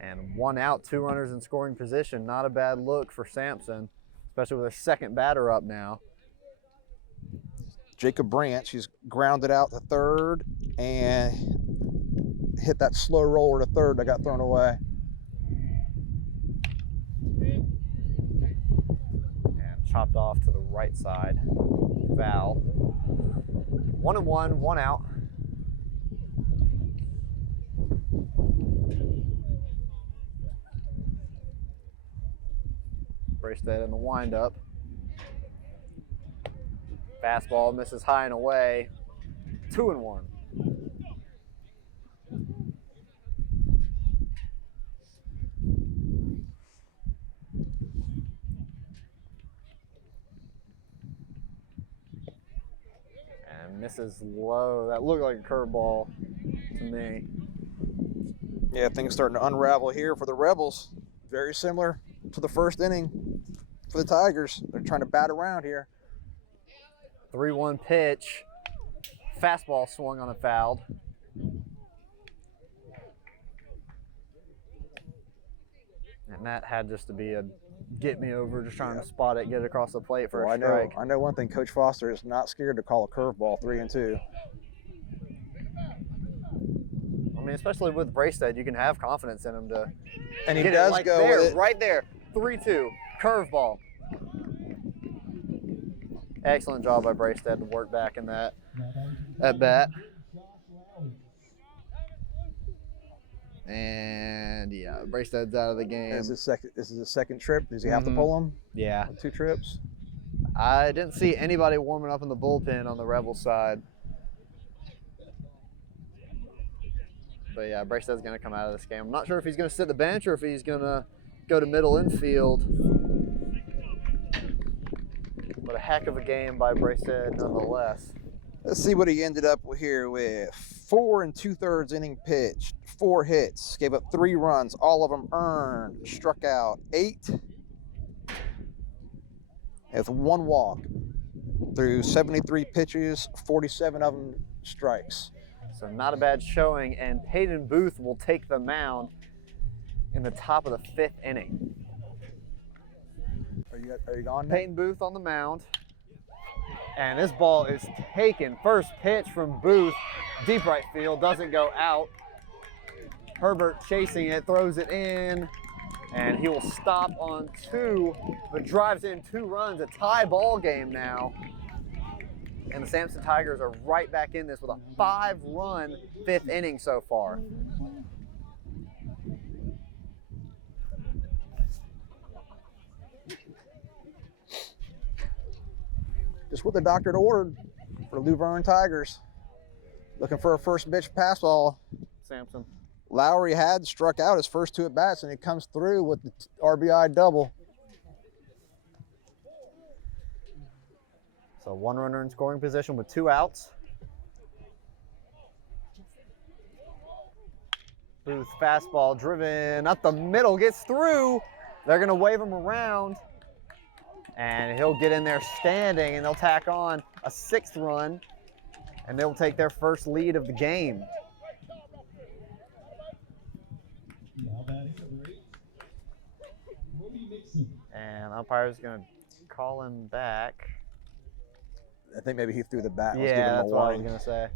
And 1 out, 2 runners in scoring position. Not a bad look for Samson, especially with a second batter up now. Jacob Branch, he's grounded out to third and hit that slow roller to third that got thrown away. And chopped off to the right side. Foul. 1-1, 1 out. Braystead in the windup. Fastball misses high and away. 2-1. And misses low. That looked like a curveball to me. Yeah, things starting to unravel here for the Rebels. Very similar to the first inning for the Tigers. They're trying to bat around here. 3-1 pitch. Fastball swung on and fouled. And that had just to be a get me over, just trying to spot it, get it across the plate for a strike. I know one thing. Coach Foster is not scared to call a curveball 3-2. I mean, especially with Braystead, you can have confidence in him to And he get does it like go there, with it. right there. 3-2, curveball. Excellent job by Braystead to work back in that at bat. And yeah, Braystead's out of the game. This is his second trip. Does he have to pull him? Yeah. 2 trips? I didn't see anybody warming up in the bullpen on the Rebels side. But yeah, Braystead's going to come out of this game. I'm not sure if he's going to sit the bench or if he's going to go to middle infield. But a heck of a game by Braystead nonetheless. Let's see what he ended up with here with 4 2/3 inning pitched, 4 hits, gave up 3 runs, all of them earned, struck out 8, with 1 walk through 73 pitches, 47 of them strikes. So not a bad showing, and Peyton Booth will take the mound in the top of the 5th inning. Are you gone, Nate? Peyton Booth on the mound. And this ball is taken. First pitch from Booth. Deep right field. Doesn't go out. Herbert chasing it, throws it in, and he will stop on 2, but drives in 2 runs, a tie ball game now. And the Samson Tigers are right back in this with a 5-run 5th inning so far. Just what the doctor had ordered for the Luverne Tigers. Looking for a first pitch pass ball. Samson. Lowry had struck out his first 2 at-bats, and he comes through with the RBI double. So 1 runner in scoring position with 2 outs. Booth fastball driven up the middle, gets through. They're going to wave him around. And he'll get in there standing, and they'll tack on a 6th run, and they'll take their first lead of the game. Now batting number 8, Brody Nixon. And umpire's going to call him back. I think maybe he threw the bat. Yeah, that's what I was going to say.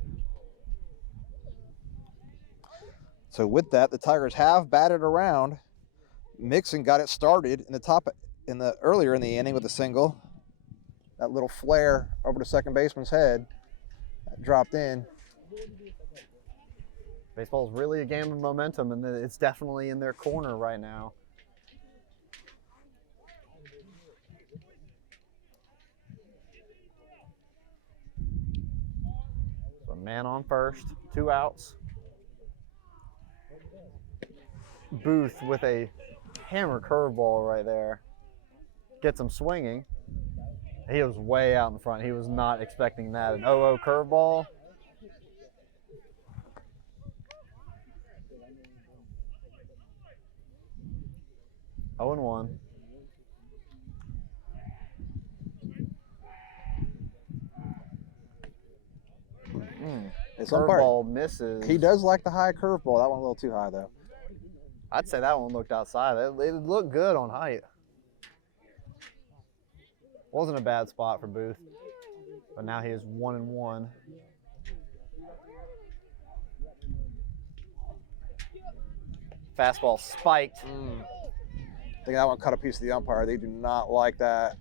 So with that, the Tigers have batted around. Mixon got it started earlier in the inning with a single. That little flare over the second baseman's head that dropped in. Baseball's really a game of momentum, and it's definitely in their corner right now. So man on first, 2 outs. Booth with a hammer curveball right there. Gets him swinging. He was way out in front. He was not expecting that. An 0-0 curveball. Oh and 1. Curveball misses. He does like the high curveball. That one a little too high, though. I'd say that one looked outside. It looked good on height. Wasn't a bad spot for Booth, but now he is 1 and 1. Fastball spiked. I think that one cut a piece of the umpire. They do not like that.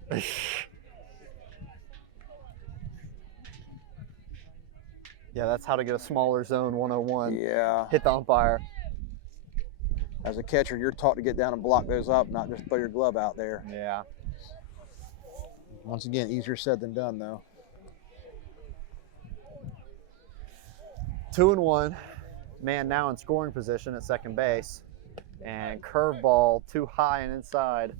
Yeah, that's how to get a smaller zone 101. Yeah. Hit the umpire. As a catcher, you're taught to get down and block those up, not just throw your glove out there. Yeah. Once again, easier said than done, though. 2 and 1. Man now in scoring position at second base. And curveball too high and inside.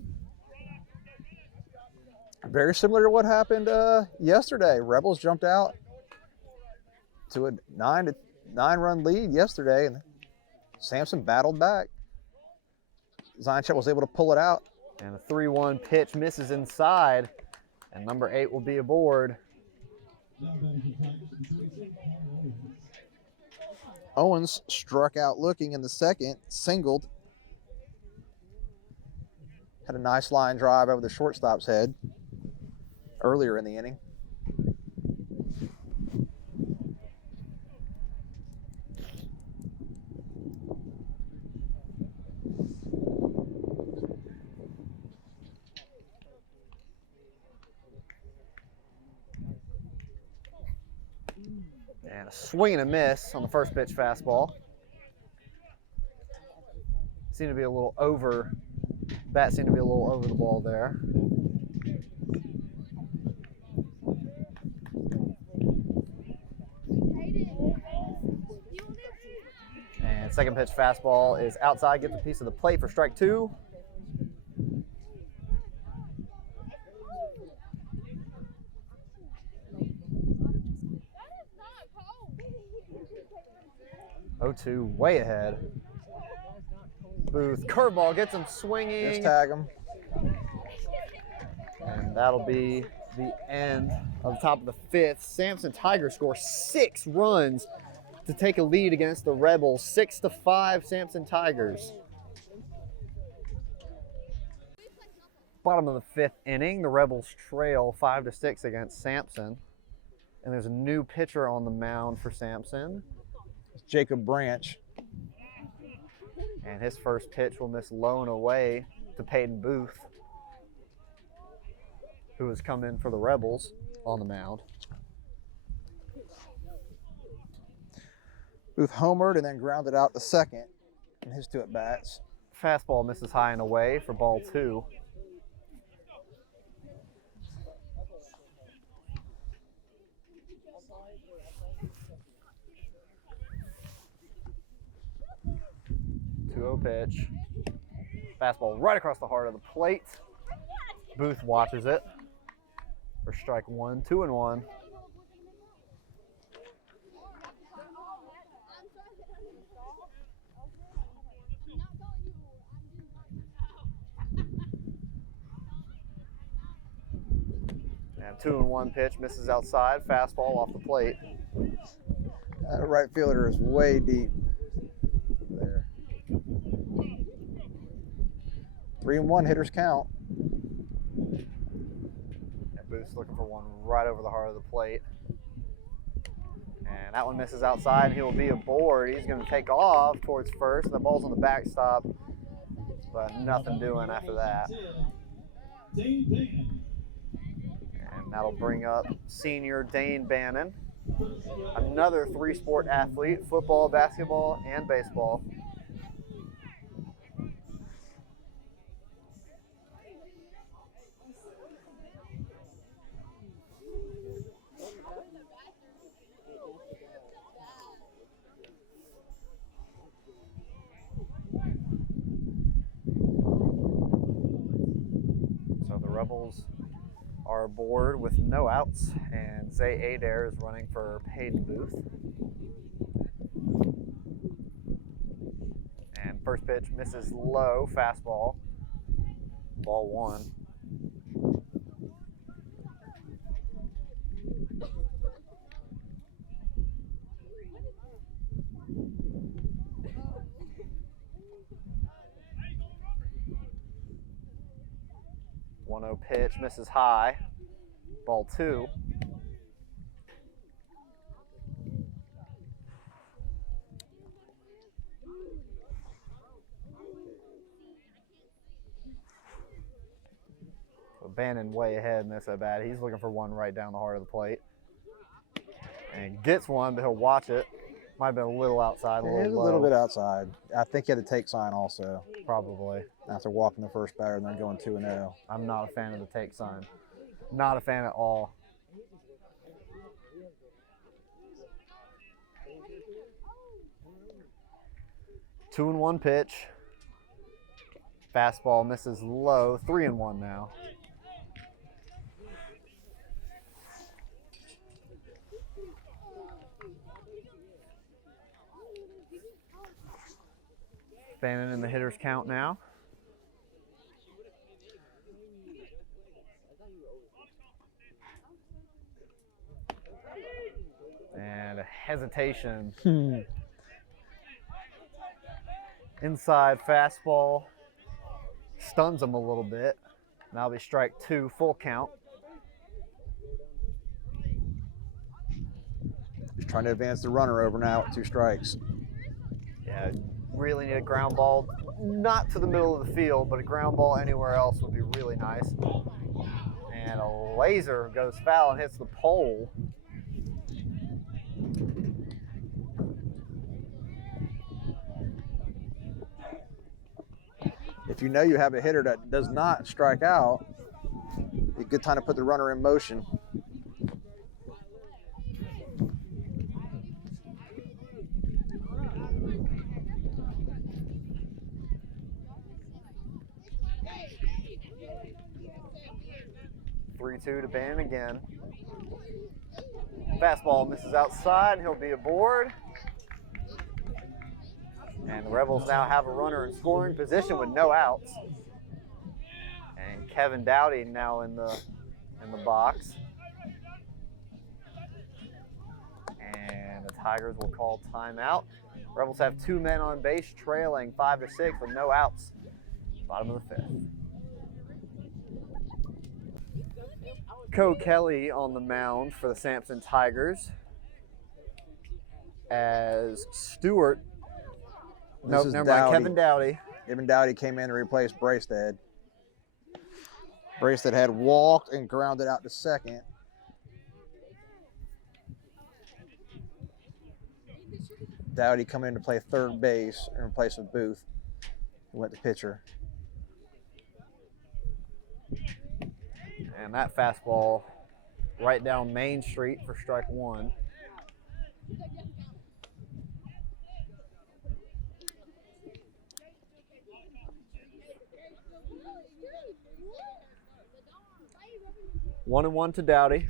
Very similar to what happened yesterday. Rebels jumped out to a 9-run lead yesterday, and Samson battled back. Zajac was able to pull it out. And a 3-1 pitch misses inside, and number 8 will be aboard. Owens struck out looking in the second, singled. Had a nice line drive over the shortstop's head earlier in the inning. And a swing and a miss on the first pitch fastball. Seemed to be a little over. Bat seemed to be a little over the ball there. And second pitch fastball is outside, gets a piece of the plate for strike 2. Oh, 2 way ahead. Booth curveball gets him swinging. Just tag him. And that'll be the end of the top of the 5th. Samson Tigers score 6 runs to take a lead against the Rebels. 6-5 Samson Tigers. Bottom of the 5th inning, the Rebels trail 5-6 against Samson. And there's a new pitcher on the mound for Samson. Jacob Branch. And his first pitch will miss low and away to Peyton Booth, who has come in for the Rebels on the mound. Booth homered and then grounded out the second in his 2 at-bats. Fastball misses high and away for ball 2. Pitch. Fastball right across the heart of the plate. Booth watches it for strike 1, 2-1. And 2-1 pitch misses outside. Fastball off the plate. That right fielder is way deep there. 3-1 hitters count. And Booth's looking for one right over the heart of the plate. And that one misses outside. He will be aboard. He's going to take off towards first. And the ball's on the backstop, but nothing doing after that. Dane Bannon. And that'll bring up senior Dane Bannon, another 3-sport athlete, football, basketball, and baseball. So the Rebels are aboard with no outs, and Zay Adair is running for Peyton Booth. And first pitch misses low, fastball, ball 1. Pitch misses high, ball 2. So Bannon way ahead in this at bat. He's looking for one right down the heart of the plate. And gets one, but he'll watch it. Might have been a little outside, It was a little bit outside. I think he had the take sign also. Probably. After walking the first batter and then going 2-0. I'm not a fan of the take sign. Not a fan at all. Two and one pitch. Fastball misses low. 3-1 now. Bannon in the hitter's count now. And a hesitation. Inside fastball. Stuns him a little bit. That'll be strike 2, full count. He's trying to advance the runner over now with 2 strikes. Yeah, really need a ground ball. Not to the middle of the field, but a ground ball anywhere else would be really nice. And a laser goes foul and hits the pole. If you know you have a hitter that does not strike out, it's a good time to put the runner in motion. Three-two to Bannon again. Fastball misses outside. He'll be aboard. And the Rebels now have a runner in scoring position with no outs. And Kevin Dowdy now in the box. And the Tigers will call timeout. Rebels have 2 men on base, trailing 5-6 with no outs. Bottom of the 5th. Co Kelly on the mound for the Samson Tigers, as Stewart Nope, is never mind. Kevin Dowdy. Kevin Dowdy came in to replace Bracestead. Bracestead had walked and grounded out to second. Dowdy coming in to play third base in place of Booth, who went to pitcher. And that fastball right down Main Street for strike one. One and one to Dowdy.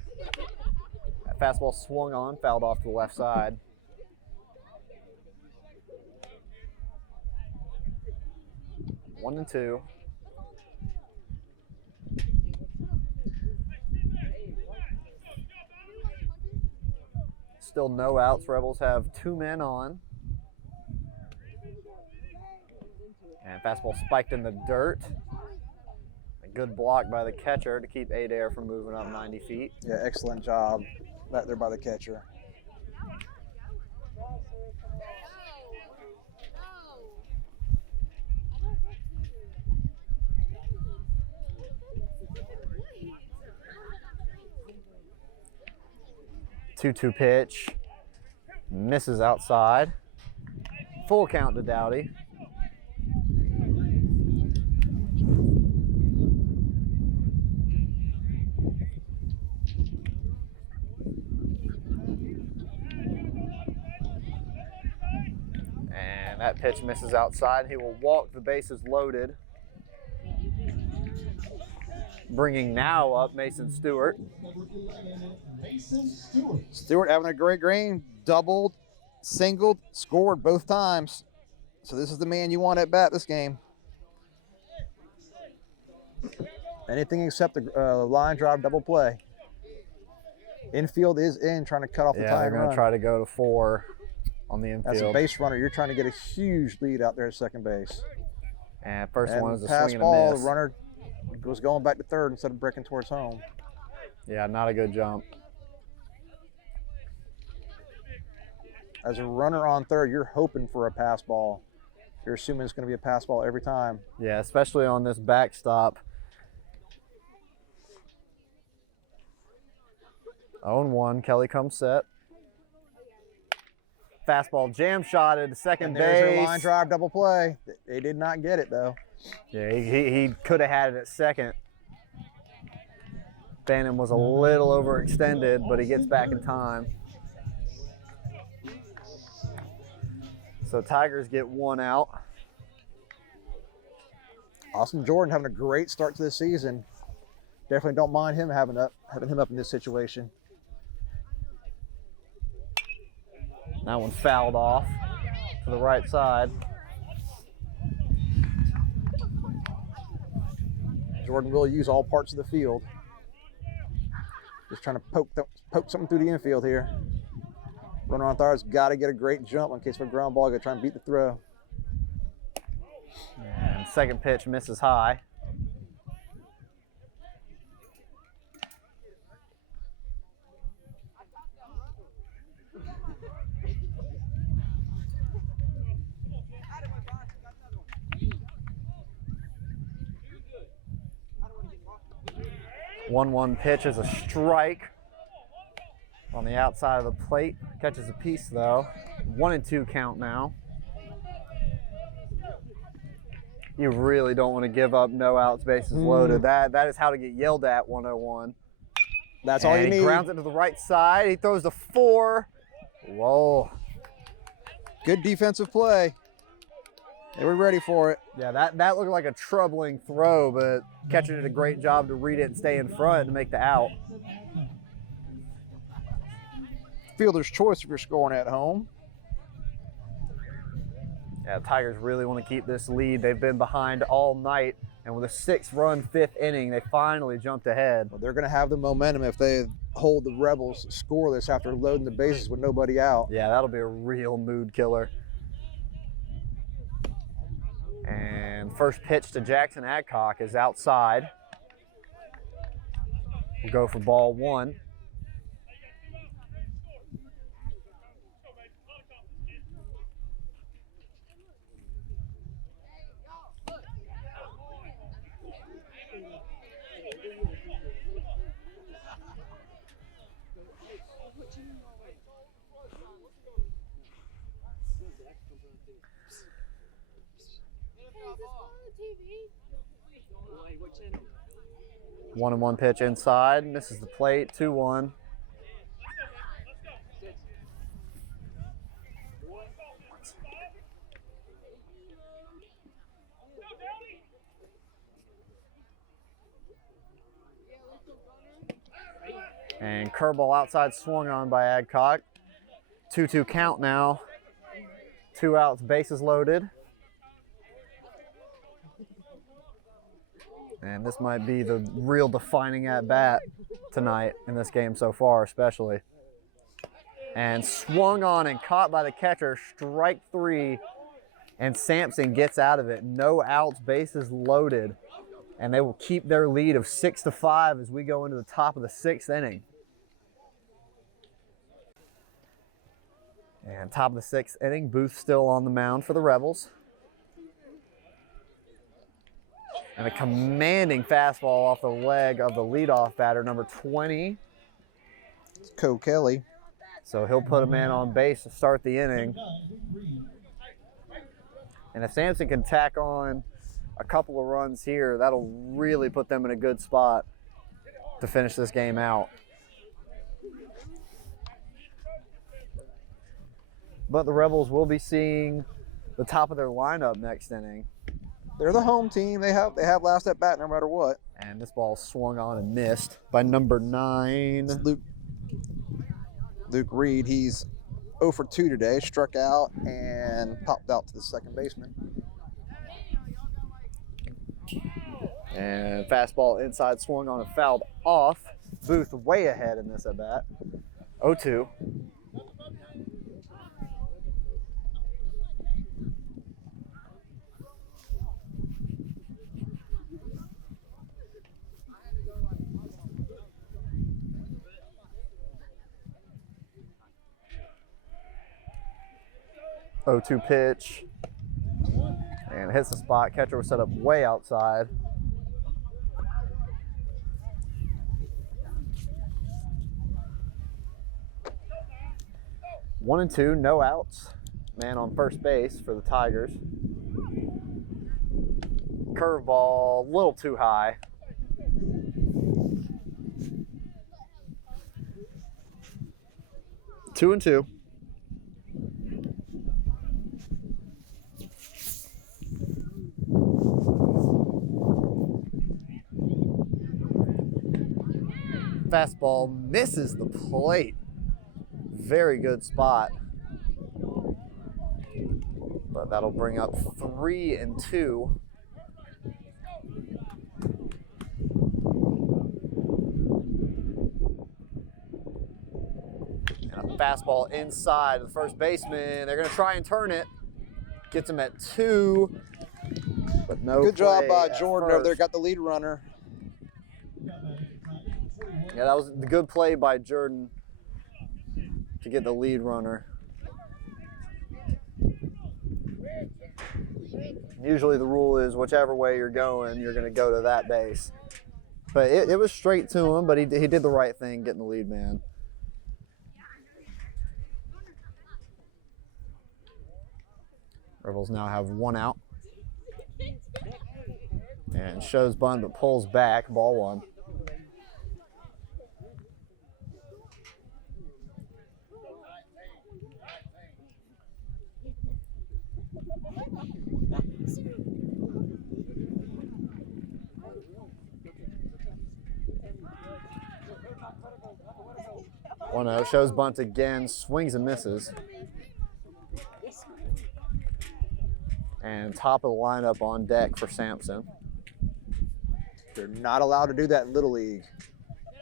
That fastball swung on, fouled off to the left side. One and two. Still no outs. Rebels have 2 men on. And fastball spiked in the dirt. A good block by the catcher to keep Adair from moving up 90 feet. Yeah, excellent job back there by the catcher. Two-two pitch. Misses outside. Full count to Dowdy. And that pitch misses outside. He will walk, the bases loaded. Bringing now up Mason Stewart. Number 11, Mason Stewart. Stewart having a great game. Doubled, singled, scored both times. So this is the man you want at bat this game. Anything except the line drive double play. Infield is in, trying to cut off the Yeah, tying they're going run. to try to go to 4 on the infield. As a base runner, you're trying to get a huge lead out there at second base. And first And one is a pass swing and ball, a the miss. runner was going back to third instead of breaking towards home. Yeah, not a good jump. As a runner on third, you're hoping for a pass ball. You're assuming it's going to be a pass ball every time. Yeah, especially on this backstop. 0-1, Kelly comes set. Fastball jam shotted to second And there's base. your line drive double play. They did not get it, though. Yeah, he could have had it at second. Bannon was a little overextended, but he gets back in time. So Tigers get 1 out. Austin Jordan having a great start to the season. Definitely don't mind him having him up in this situation. That one fouled off to the right side. Jordan will use all parts of the field. Just trying to poke something through the infield here. Runner on third's got to get a great jump in case of a ground ball. Got to try and beat the throw. And second pitch misses high. One pitch is a strike on the outside of the plate. Catches a piece though. 1-2 count now. You really don't want to give up no outs, bases loaded. That is how to get yelled at 101. That's all you And need. he grounds it to the right side. He throws the 4. Whoa. Good defensive play. They were ready for it. Yeah, that looked like a troubling throw, but catcher did a great job to read it and stay in front to make the out. Fielder's choice if you're scoring at home. Yeah, Tigers really want to keep this lead. They've been behind all night, and with a 6-run 5th inning, they finally jumped ahead. Well, they're going to have the momentum if they hold the Rebels scoreless after loading the bases with nobody out. Yeah, that'll be a real mood killer. And first pitch to Jackson Adcock is outside. We'll go for ball 1. One and one pitch inside, misses the plate, 2-1. And curveball outside swung on by Adcock. 2-2 count now. 2 outs, bases loaded. And this might be the real defining at-bat tonight in this game so far, especially. And swung on and caught by the catcher, strike 3, and Samson gets out of it. No outs, bases loaded. And they will keep their lead of 6-5 as we go into the top of the 6th inning. And top of the 6th inning, Booth still on the mound for the Rebels. And a commanding fastball off the leg of the leadoff batter, number 20. It's Cole Kelly. So he'll put a man on base to start the inning. And if Samson can tack on a couple of runs here, that'll really put them in a good spot to finish this game out. But the Rebels will be seeing the top of their lineup next inning. They're the home team. They have last at bat no matter what. And this ball swung on and missed by number 9. Luke Reed. He's 0 for 2 today. Struck out and popped out to the second baseman. And fastball inside swung on and fouled off. Booth way ahead in this at bat. 0-2. Oh-2 pitch, and hits the spot. Catcher was set up way outside. One and two, no outs. Man on first base for the Tigers. Curveball, a little too high. Two and two. Fastball misses the plate. Very good spot. But that'll bring up 3 and 2. And a fastball inside the first baseman. They're going to try and turn it. Gets him at 2. But no Good job play by at Jordan over there. first. Got the lead runner. Yeah, that was the good play by Jordan to get the lead runner. Usually the rule is whichever way you're going to go to that base. But it was straight to him, but he did the right thing getting the lead man. Rebels now have 1 out. And shows bunt but pulls back, ball 1. One out, shows bunt again, swings and misses. And top of the lineup on deck for Samson. They're not allowed to do that in Little League.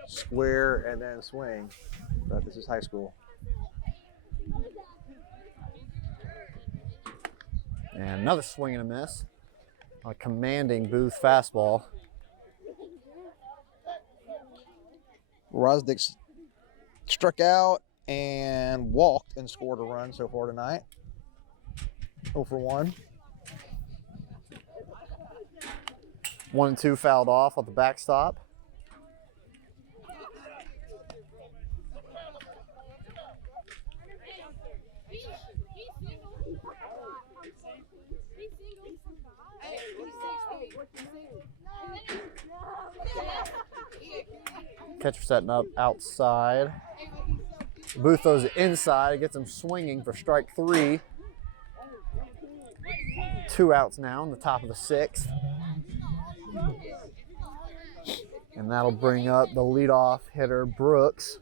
Square and then swing. But this is high school. And another swing and a miss. A commanding Booth fastball. Rosdick struck out and walked and scored a run so far tonight. 0 for 1. 1 and 2 fouled off the backstop. Catcher setting up outside. Booth throws it inside, gets him swinging for strike 3. 2 outs now in the top of the 6th. And that'll bring up the leadoff hitter, Brooks.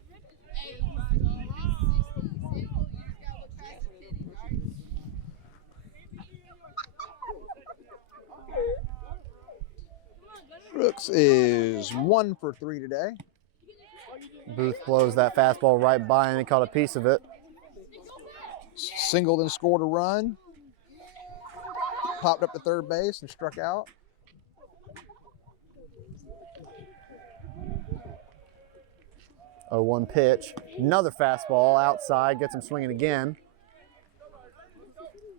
Brooks is 1 for 3 today. Booth blows that fastball right by him. He caught a piece of it. Singled and scored a run. Popped up to third base and struck out. Oh, 1 pitch. Another fastball outside. Gets him swinging again.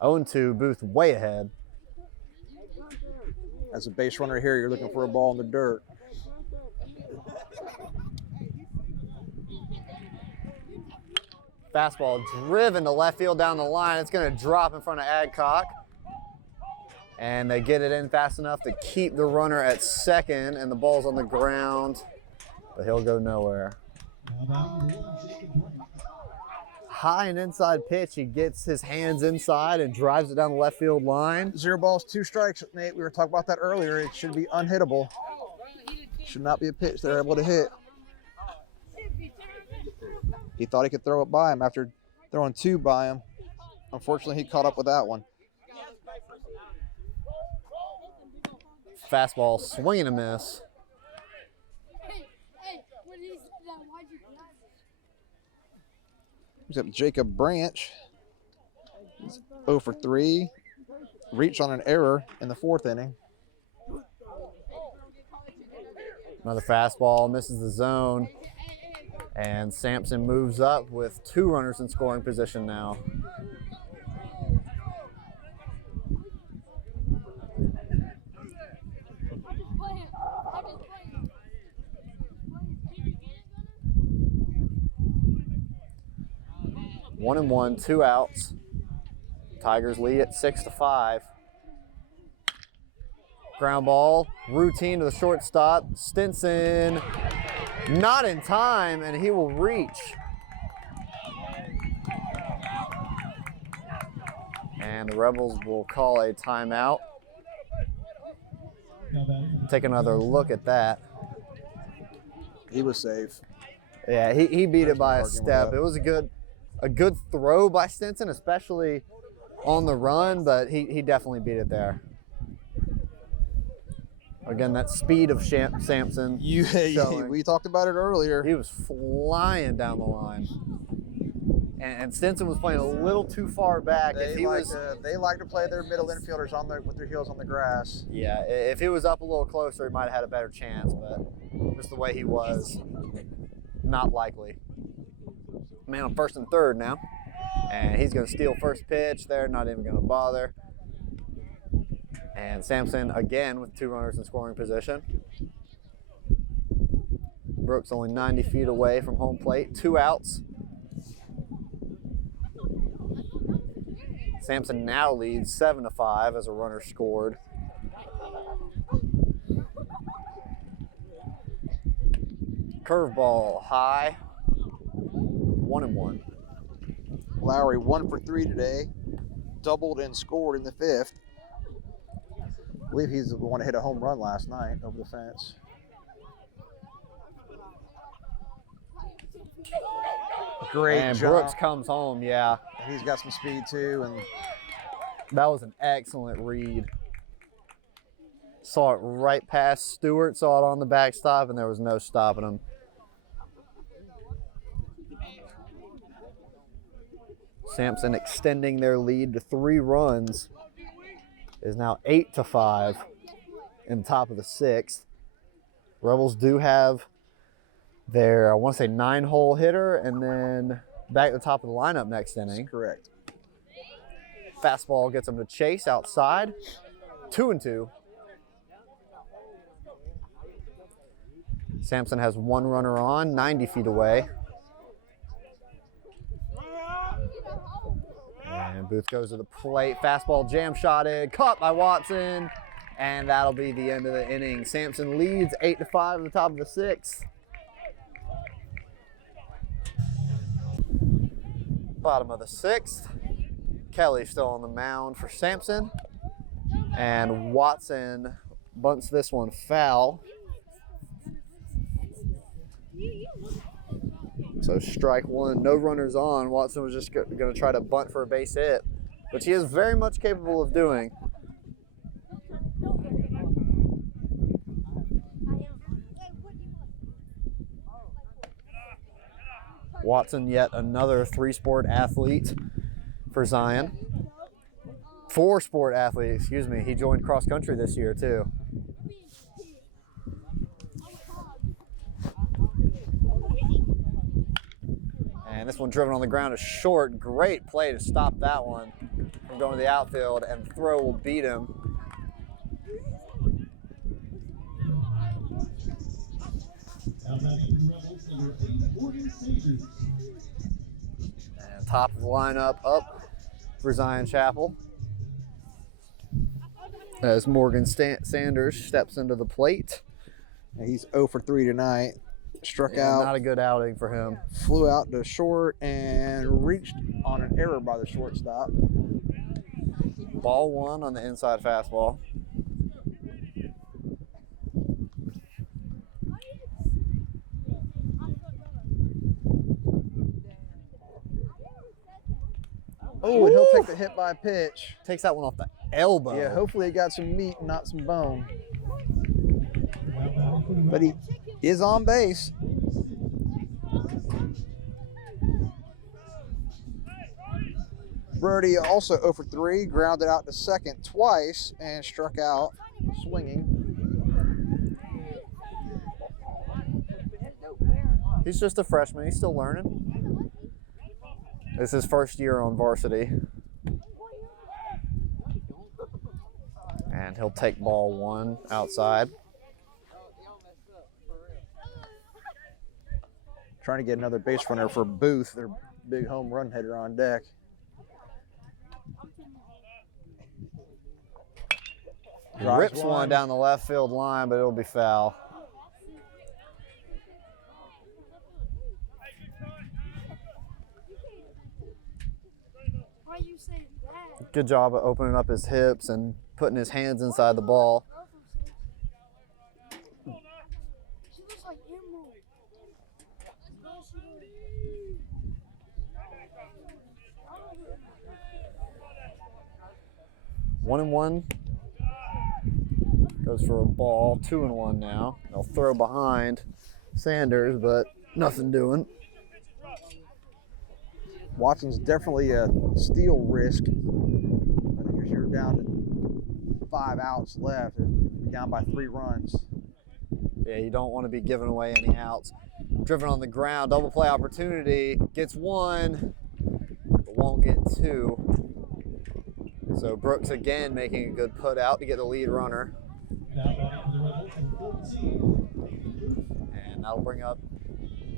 0-2. Booth way ahead. As a base runner here, you're looking for a ball in the dirt. Fastball driven to left field down the line. It's going to drop in front of Adcock. And they get it in fast enough to keep the runner at second, and the ball's on the ground, but he'll go nowhere. High and inside pitch. He gets his hands inside and drives it down the left field line. 0 balls, 2 strikes, Nate. We were talking about that earlier. It should be unhittable. Should not be a pitch they're able to hit. He thought he could throw it by him after throwing 2 by him. Unfortunately, he caught up with that one. Fastball swinging a miss. He's up Jacob Branch. He's 0 for 3. Reached on an error in the 4th inning. Another fastball misses the zone. And Samson moves up with 2 runners in scoring position now. One and 1, 2 outs. Tigers lead at 6-5. Ground ball, routine to the shortstop. Stinson, not in time, and he will reach. And the Rebels will call a timeout. Take another look at that. He was safe. Yeah, he beat it by a Arguing with step. that. It was a good throw by Stinson, especially on the run, but he definitely beat it there. Again, that speed of Samson. showing. We talked about it earlier. He was flying down the line. And Stinson was playing a little too far back. They like to play their middle infielders with their heels on the grass. Yeah, if he was up a little closer, he might have had a better chance, but just the way he was, not likely. Man on 1st and 3rd now. And he's going to steal first pitch there, not even going to bother. And Samson again with 2 runners in scoring position. Brooks only 90 feet away from home plate, 2 outs. Samson now leads 7-5 as a runner scored. Curveball high, 1 and 1. Lowry 1 for 3 today. Doubled and scored in the 5th. I believe he's the one that hit a home run last night over the fence. Great And jump. Brooks comes home, yeah. And he's got some speed too. And That was an excellent read. Saw it right past Stewart, saw it on the backstop, and there was no stopping him. Samson extending their lead to 3 runs is now 8-5 in the top of the 6th. Rebels do have their, I want to say, 9-hole hitter, and then back at the top of the lineup next inning. correct. Fastball gets him to chase outside. 2 and 2. Samson has 1 runner on, 90 feet away. And Booth goes to the plate. Fastball jam shotted, caught by Watson, and that'll be the end of the inning. Samson leads 8-5 at the top of the 6th. Bottom of the 6th. Kelly still on the mound for Samson. And Watson bunts this one foul. So strike one, no runners on. Watson was just going to try to bunt for a base hit, which he is very much capable of doing. Watson, yet another 3-sport athlete for Zion. 4-sport athlete, excuse me. He joined cross country this year too. And this one driven on the ground is short. Great play to stop that one from going to the outfield, and the throw will beat him. And top of the lineup up for Zion Chapel as Morgan Sanders steps into the plate. He's 0 for 3 tonight. Struck Yeah, out. Not a good outing for him. Flew out to short and reached on an error by the shortstop. Ball 1 on the inside fastball. Oh, and he'll take the hit by pitch. Takes that one off the elbow. Yeah, hopefully it got some meat, not some bone. But he is on base. Brody also 0 for 3, grounded out to second twice and struck out swinging. He's just a freshman. He's still learning. This is his first year on varsity. And he'll take ball 1 outside. Trying to get another base runner for Booth, their big home run hitter on deck. Rips one down the left field line, but it'll be foul. Why are you saying that? Good job of opening up his hips and putting his hands inside the ball. She looks like Emerald. 1-1. Goes for a ball. 2-1 now. They'll throw behind Sanders, but nothing doing. Watson's definitely a steal risk because you're down to 5 outs left, and down by 3 runs. Yeah, you don't want to be giving away any outs. Driven on the ground, double play opportunity. Gets 1, but won't get 2. So Brooks again making a good put out to get the lead runner. And that'll bring up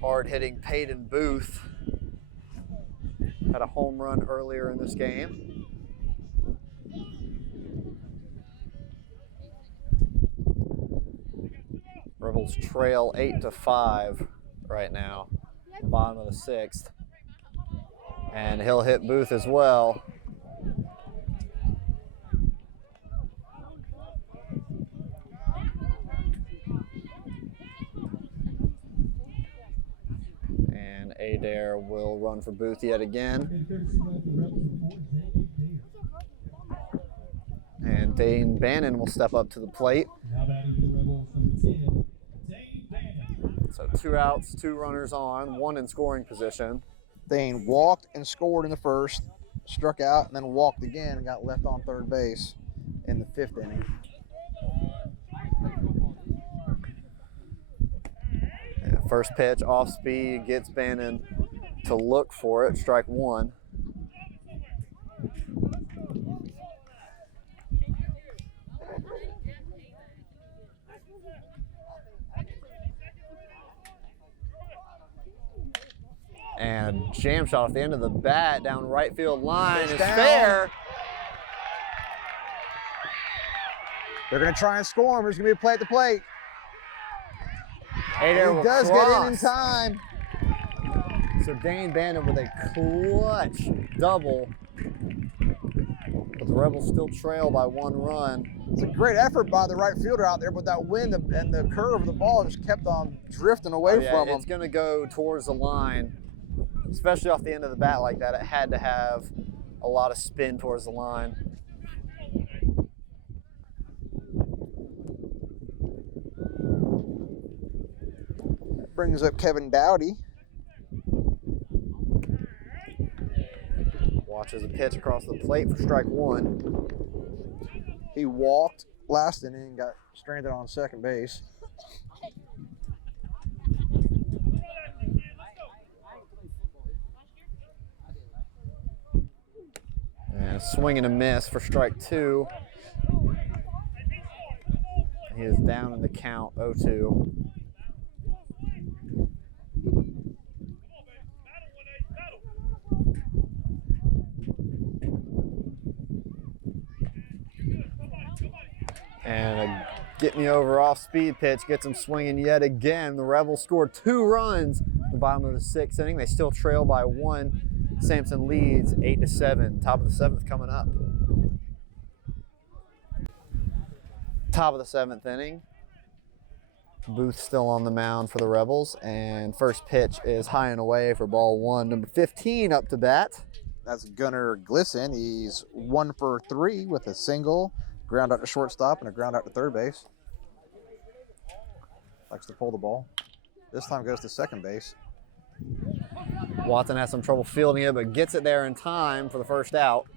hard-hitting Peyton Booth. Had a home run earlier in this game. Rebels trail 8-5 right now, bottom of the 6th. And he'll hit Booth as well. And Adair will run for Booth yet again. And Dane Bannon will step up to the plate. So 2 outs, 2 runners on, 1 in scoring position. Dane walked and scored in the first, struck out, and then walked again and got left on third base in the 5th inning. And first pitch off speed gets Bannon to look for it, strike 1. And jam shot off the end of the bat down right field line is fair. They're going to try and score him. There's going to be a play at the plate. Adair He will does cross. get in time. So Dane Bannon with a clutch double. But the Rebels still trail by 1 run. It's a great effort by the right fielder out there, but that wind and the curve of the ball just kept on drifting away from him. It's going to go towards the line, especially off the end of the bat like that. It had to have a lot of spin towards the line. Brings up Kevin Dowdy. Watches a pitch across the plate for strike 1. He walked last inning and got stranded on second base. And a swing and a miss for strike 2. He is down in the count, 0-2. And a get me over off speed pitch gets him swinging yet again. The Rebels scored 2 runs at the bottom of the 6th inning. They still trail by 1. Samson leads 8-7. Top of the 7th coming up. Top of the 7th inning. Booth still on the mound for the Rebels, and first pitch is high and away for ball 1. Number 15 up to bat. That's Gunnar Glisson. He's 1 for 3 with a single, ground out to shortstop, and a ground out to third base. Likes to pull the ball. This time goes to second base. Watson has some trouble fielding it, but gets it there in time for the first out.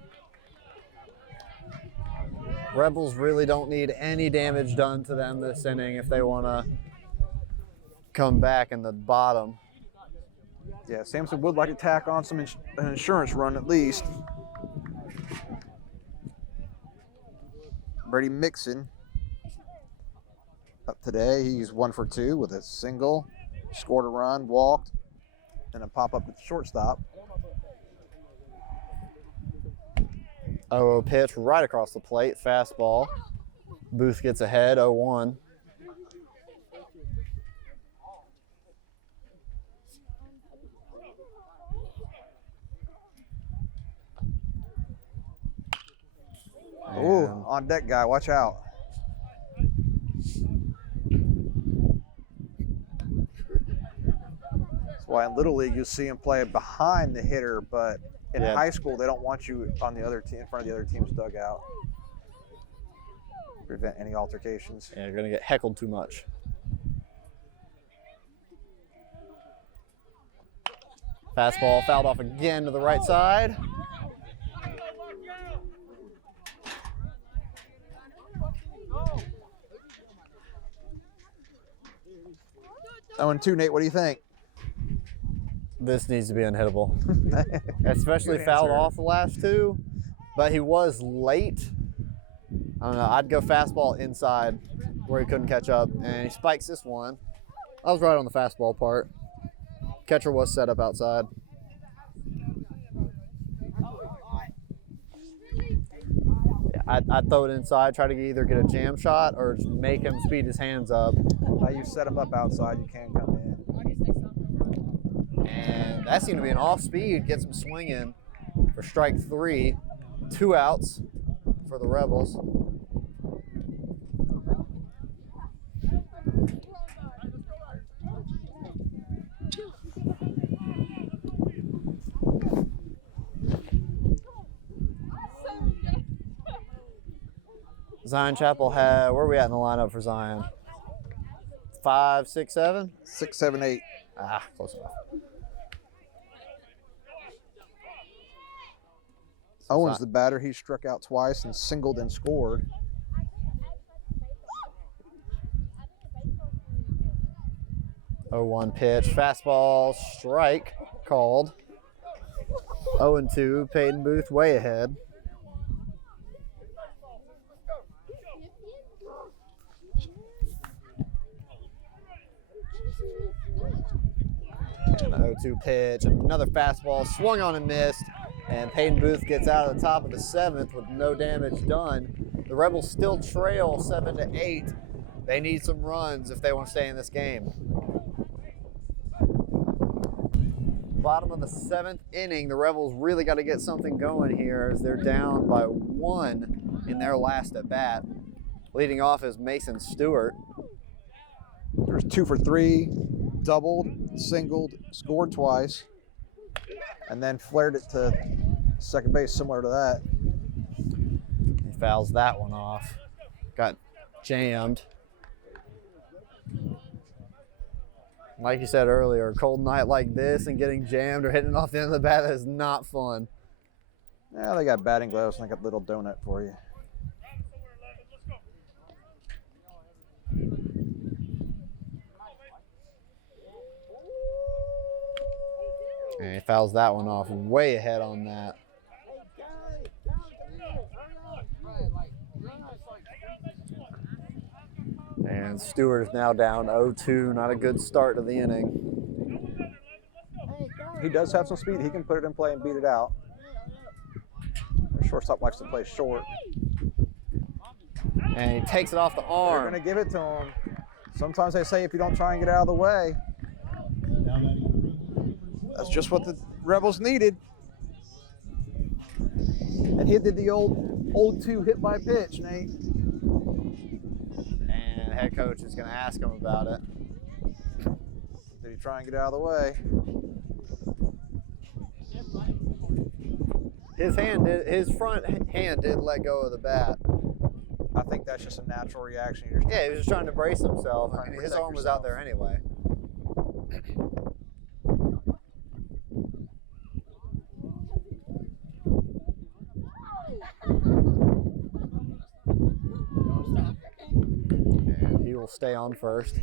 Rebels really don't need any damage done to them this inning if they want to come back in the bottom. Yeah, Samson would like to tack on an insurance run at least. Brady Mixon up today. He's 1 for 2 with a single, scored a run, walked, and a pop up at the shortstop. 0-0 pitch right across the plate, fastball. Booth gets ahead, 0-1. Ooh, on deck guy, watch out. That's why in Little League you see him play behind the hitter, but in high school they don't want you on the other team, in front of the other team's dugout. Prevent any altercations. Yeah, you're going to get heckled too much. Fastball fouled off again to the right side. Oh, and 2, Nate, what do you think? This needs to be unhittable. Especially Good fouled answer. off the last 2, but he was late. I don't know, I'd go fastball inside where he couldn't catch up, and he spikes this one. I was right on the fastball part. Catcher was set up outside. Yeah, I'd throw it inside, try to either get a jam shot or just make him speed his hands up. Now you set him up outside, you can come in. And that seemed to be an off speed, gets him swinging for strike 3. 2 outs for the Rebels. Zion Chapel had, where are we at in the lineup for Zion? 5, 6, 7? 6, 7, 8. Ah, close enough. Owen's the batter. He struck out twice and singled and scored. Oh, 1 pitch, fastball, strike called. 0-2, Peyton Booth way ahead. And an 0-2 pitch, another fastball, swung on and missed, and Peyton Booth gets out of the top of the 7th with no damage done. The Rebels still trail 7-8. They need some runs if they want to stay in this game. Bottom of the 7th inning. The Rebels really got to get something going here as they're down by 1 in their last at bat. Leading off is Mason Stewart. There's 2 for 3, doubled, singled, scored twice, and then flared it to second base similar to that. He fouls that one off. Got jammed. Like you said earlier, a cold night like this and getting jammed or hitting off the end of the bat is not fun. Yeah, they got batting gloves and they got a little donut for you. And he fouls that one off way ahead on that. And Stewart is now down 0-2. Not a good start to the inning. He does have some speed. He can put it in play and beat it out. Their shortstop likes to play short. And he takes it off the arm. They're going to give it to him. Sometimes they say if you don't try and get out of the way. That's just what the Rebels needed. And he did the old 0-2 hit by pitch, Nate. And head coach is going to ask him about it. Did he try and get out of the way? His front hand did let go of the bat. I think that's just a natural reaction. Yeah, he was just trying to brace himself. I mean, his arm was out there anyway. And he will stay on first.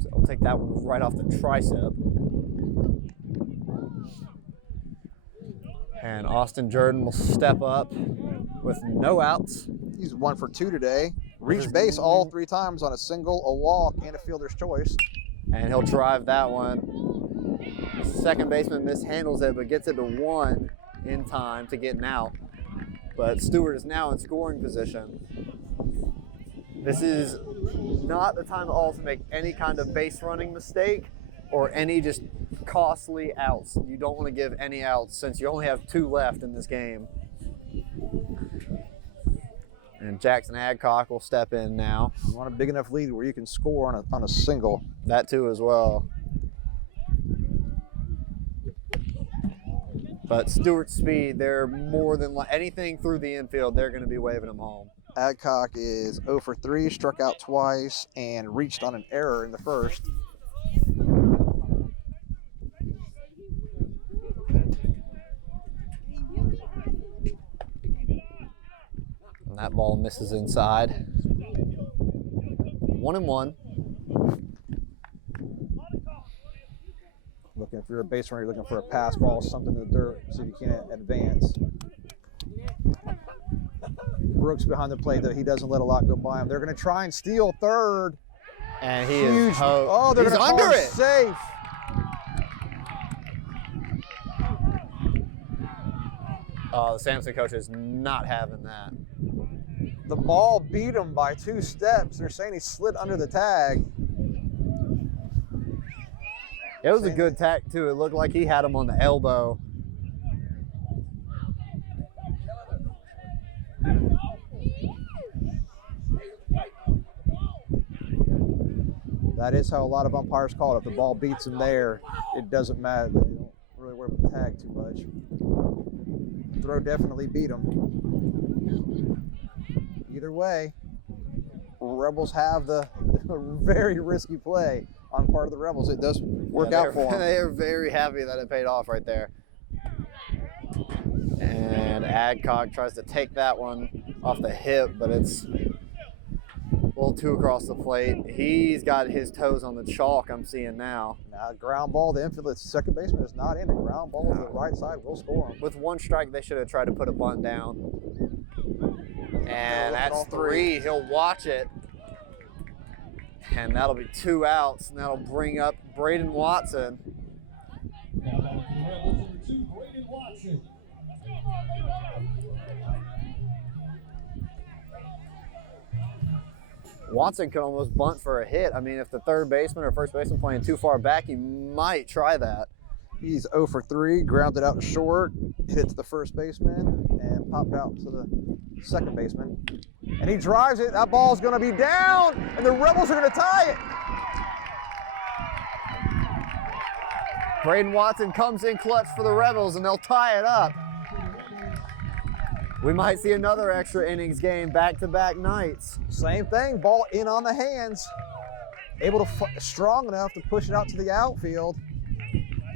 So I'll take that one right off the tricep. And Austin Jordan will step up with no outs. He's 1 for 2 today. Reached base all 3 times on a single, a walk, and a fielder's choice. And he'll drive that one. Second baseman mishandles it, but gets it to 1 in time to get an out. But Stewart is now in scoring position. This is not the time at all to make any kind of base running mistake or any just costly outs. You don't want to give any outs since you only have 2 left in this game. And Jackson Adcock will step in now. You want a big enough lead where you can score on a single. That too as well. But Stewart's speed, they're more than anything through the infield, they're going to be waving him home. Adcock is 0 for 3, struck out twice, and reached on an error in the first. And that ball misses inside. 1-1. Looking, if you're a base runner, you're looking for a pass ball, something in the dirt, see if you can't advance. Brooks behind the plate, though, he doesn't let a lot go by him. They're going to try and steal third. And he Huge. is Oh, they're he's going to under call it. Safe. Oh, the Samson coach is not having that. The ball beat him by 2 steps. They're saying he slid under the tag. It was a good tack, too. It looked like he had him on the elbow. That is how a lot of umpires call it. If the ball beats him there, it doesn't matter. They don't really worry with the tag too much. Throw definitely beat him. Either way, Rebels have the very risky play on part of the Rebels. It does work out for them. They are very happy that it paid off right there. And Adcock tries to take that one off the hip, but it's a little too across the plate. He's got his toes on the chalk, I'm seeing now. Now, ground ball, the infield, the second baseman is not in. A ground ball to the right side will score him. With 1 strike, they should have tried to put a bunt down. And that's 3. He'll watch it. And that'll be 2 outs, and that'll bring up Braden Watson. Now back to the Rebels, number 2, Braden Watson. Watson could almost bunt for a hit. I mean, if the third baseman or first baseman playing too far back, he might try that. He's 0 for 3, grounded out short, hit it to the first baseman, and popped out to the second baseman. And he drives it. That ball's going to be down, and the Rebels are going to tie it. Braden Watson comes in clutch for the Rebels, and they'll tie it up. We might see another extra innings game back-to-back nights. Same thing, ball in on the hands. Able to, strong enough to push it out to the outfield.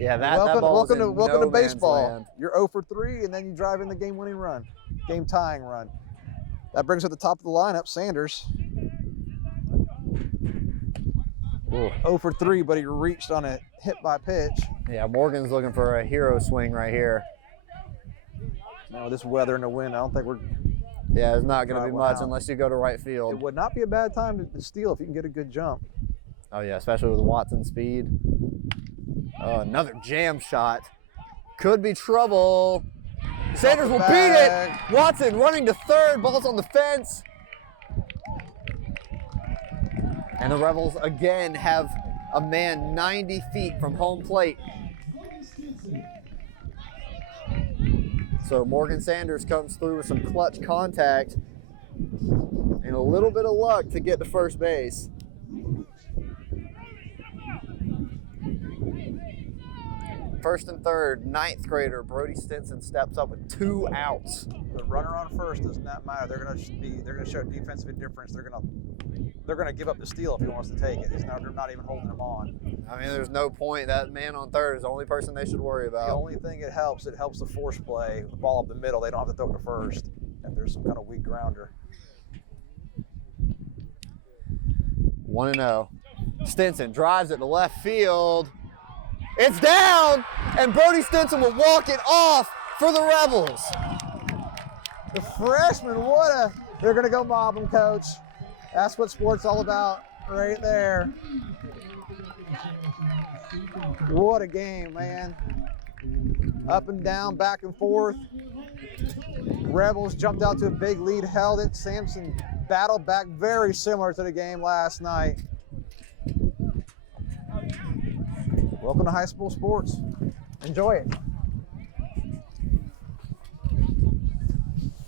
Yeah, that ball's in welcome no to baseball. man's land. You're 0 for 3, and then you drive in the game-winning run, game-tying run. That brings us at the top of the lineup, Sanders. Ooh. 0 for 3, but he reached on a hit by pitch. Yeah, Morgan's looking for a hero swing right here. Now, this weather and the wind, I don't think we're. Yeah, it's not going to be Wow. much unless you go to right It field. would not be a bad time to steal if you can get a good jump. Oh, yeah, especially with Watson's speed. Oh, another jam shot. Could be trouble. Sanders will beat it. Watson running to third. Ball's on the fence. And the Rebels again have a man 90 feet from home plate. So Morgan Sanders comes through with some clutch contact and a little bit of luck to get to first base. First and third, 9th grader Brody Stinson steps up with 2 outs. The runner on first does not matter. They're going to show defensive indifference. They're going to give up the steal if he wants to take it. They're not even holding him on. I mean, there's no point. That man on third is the only person they should worry about. The only thing it helps the force play. The ball up the middle, they don't have to throw it to first if there's some kind of weak grounder. 1-0. Stinson drives it to left field. It's down, and Brody Stinson will walk it off for the Rebels. The freshman, they're going to go mob him, coach. That's what sports all about right there. What a game, man. Up and down, back and forth. Rebels jumped out to a big lead, held it. Samson battled back, very similar to the game last night. Welcome to high school sports. Enjoy it.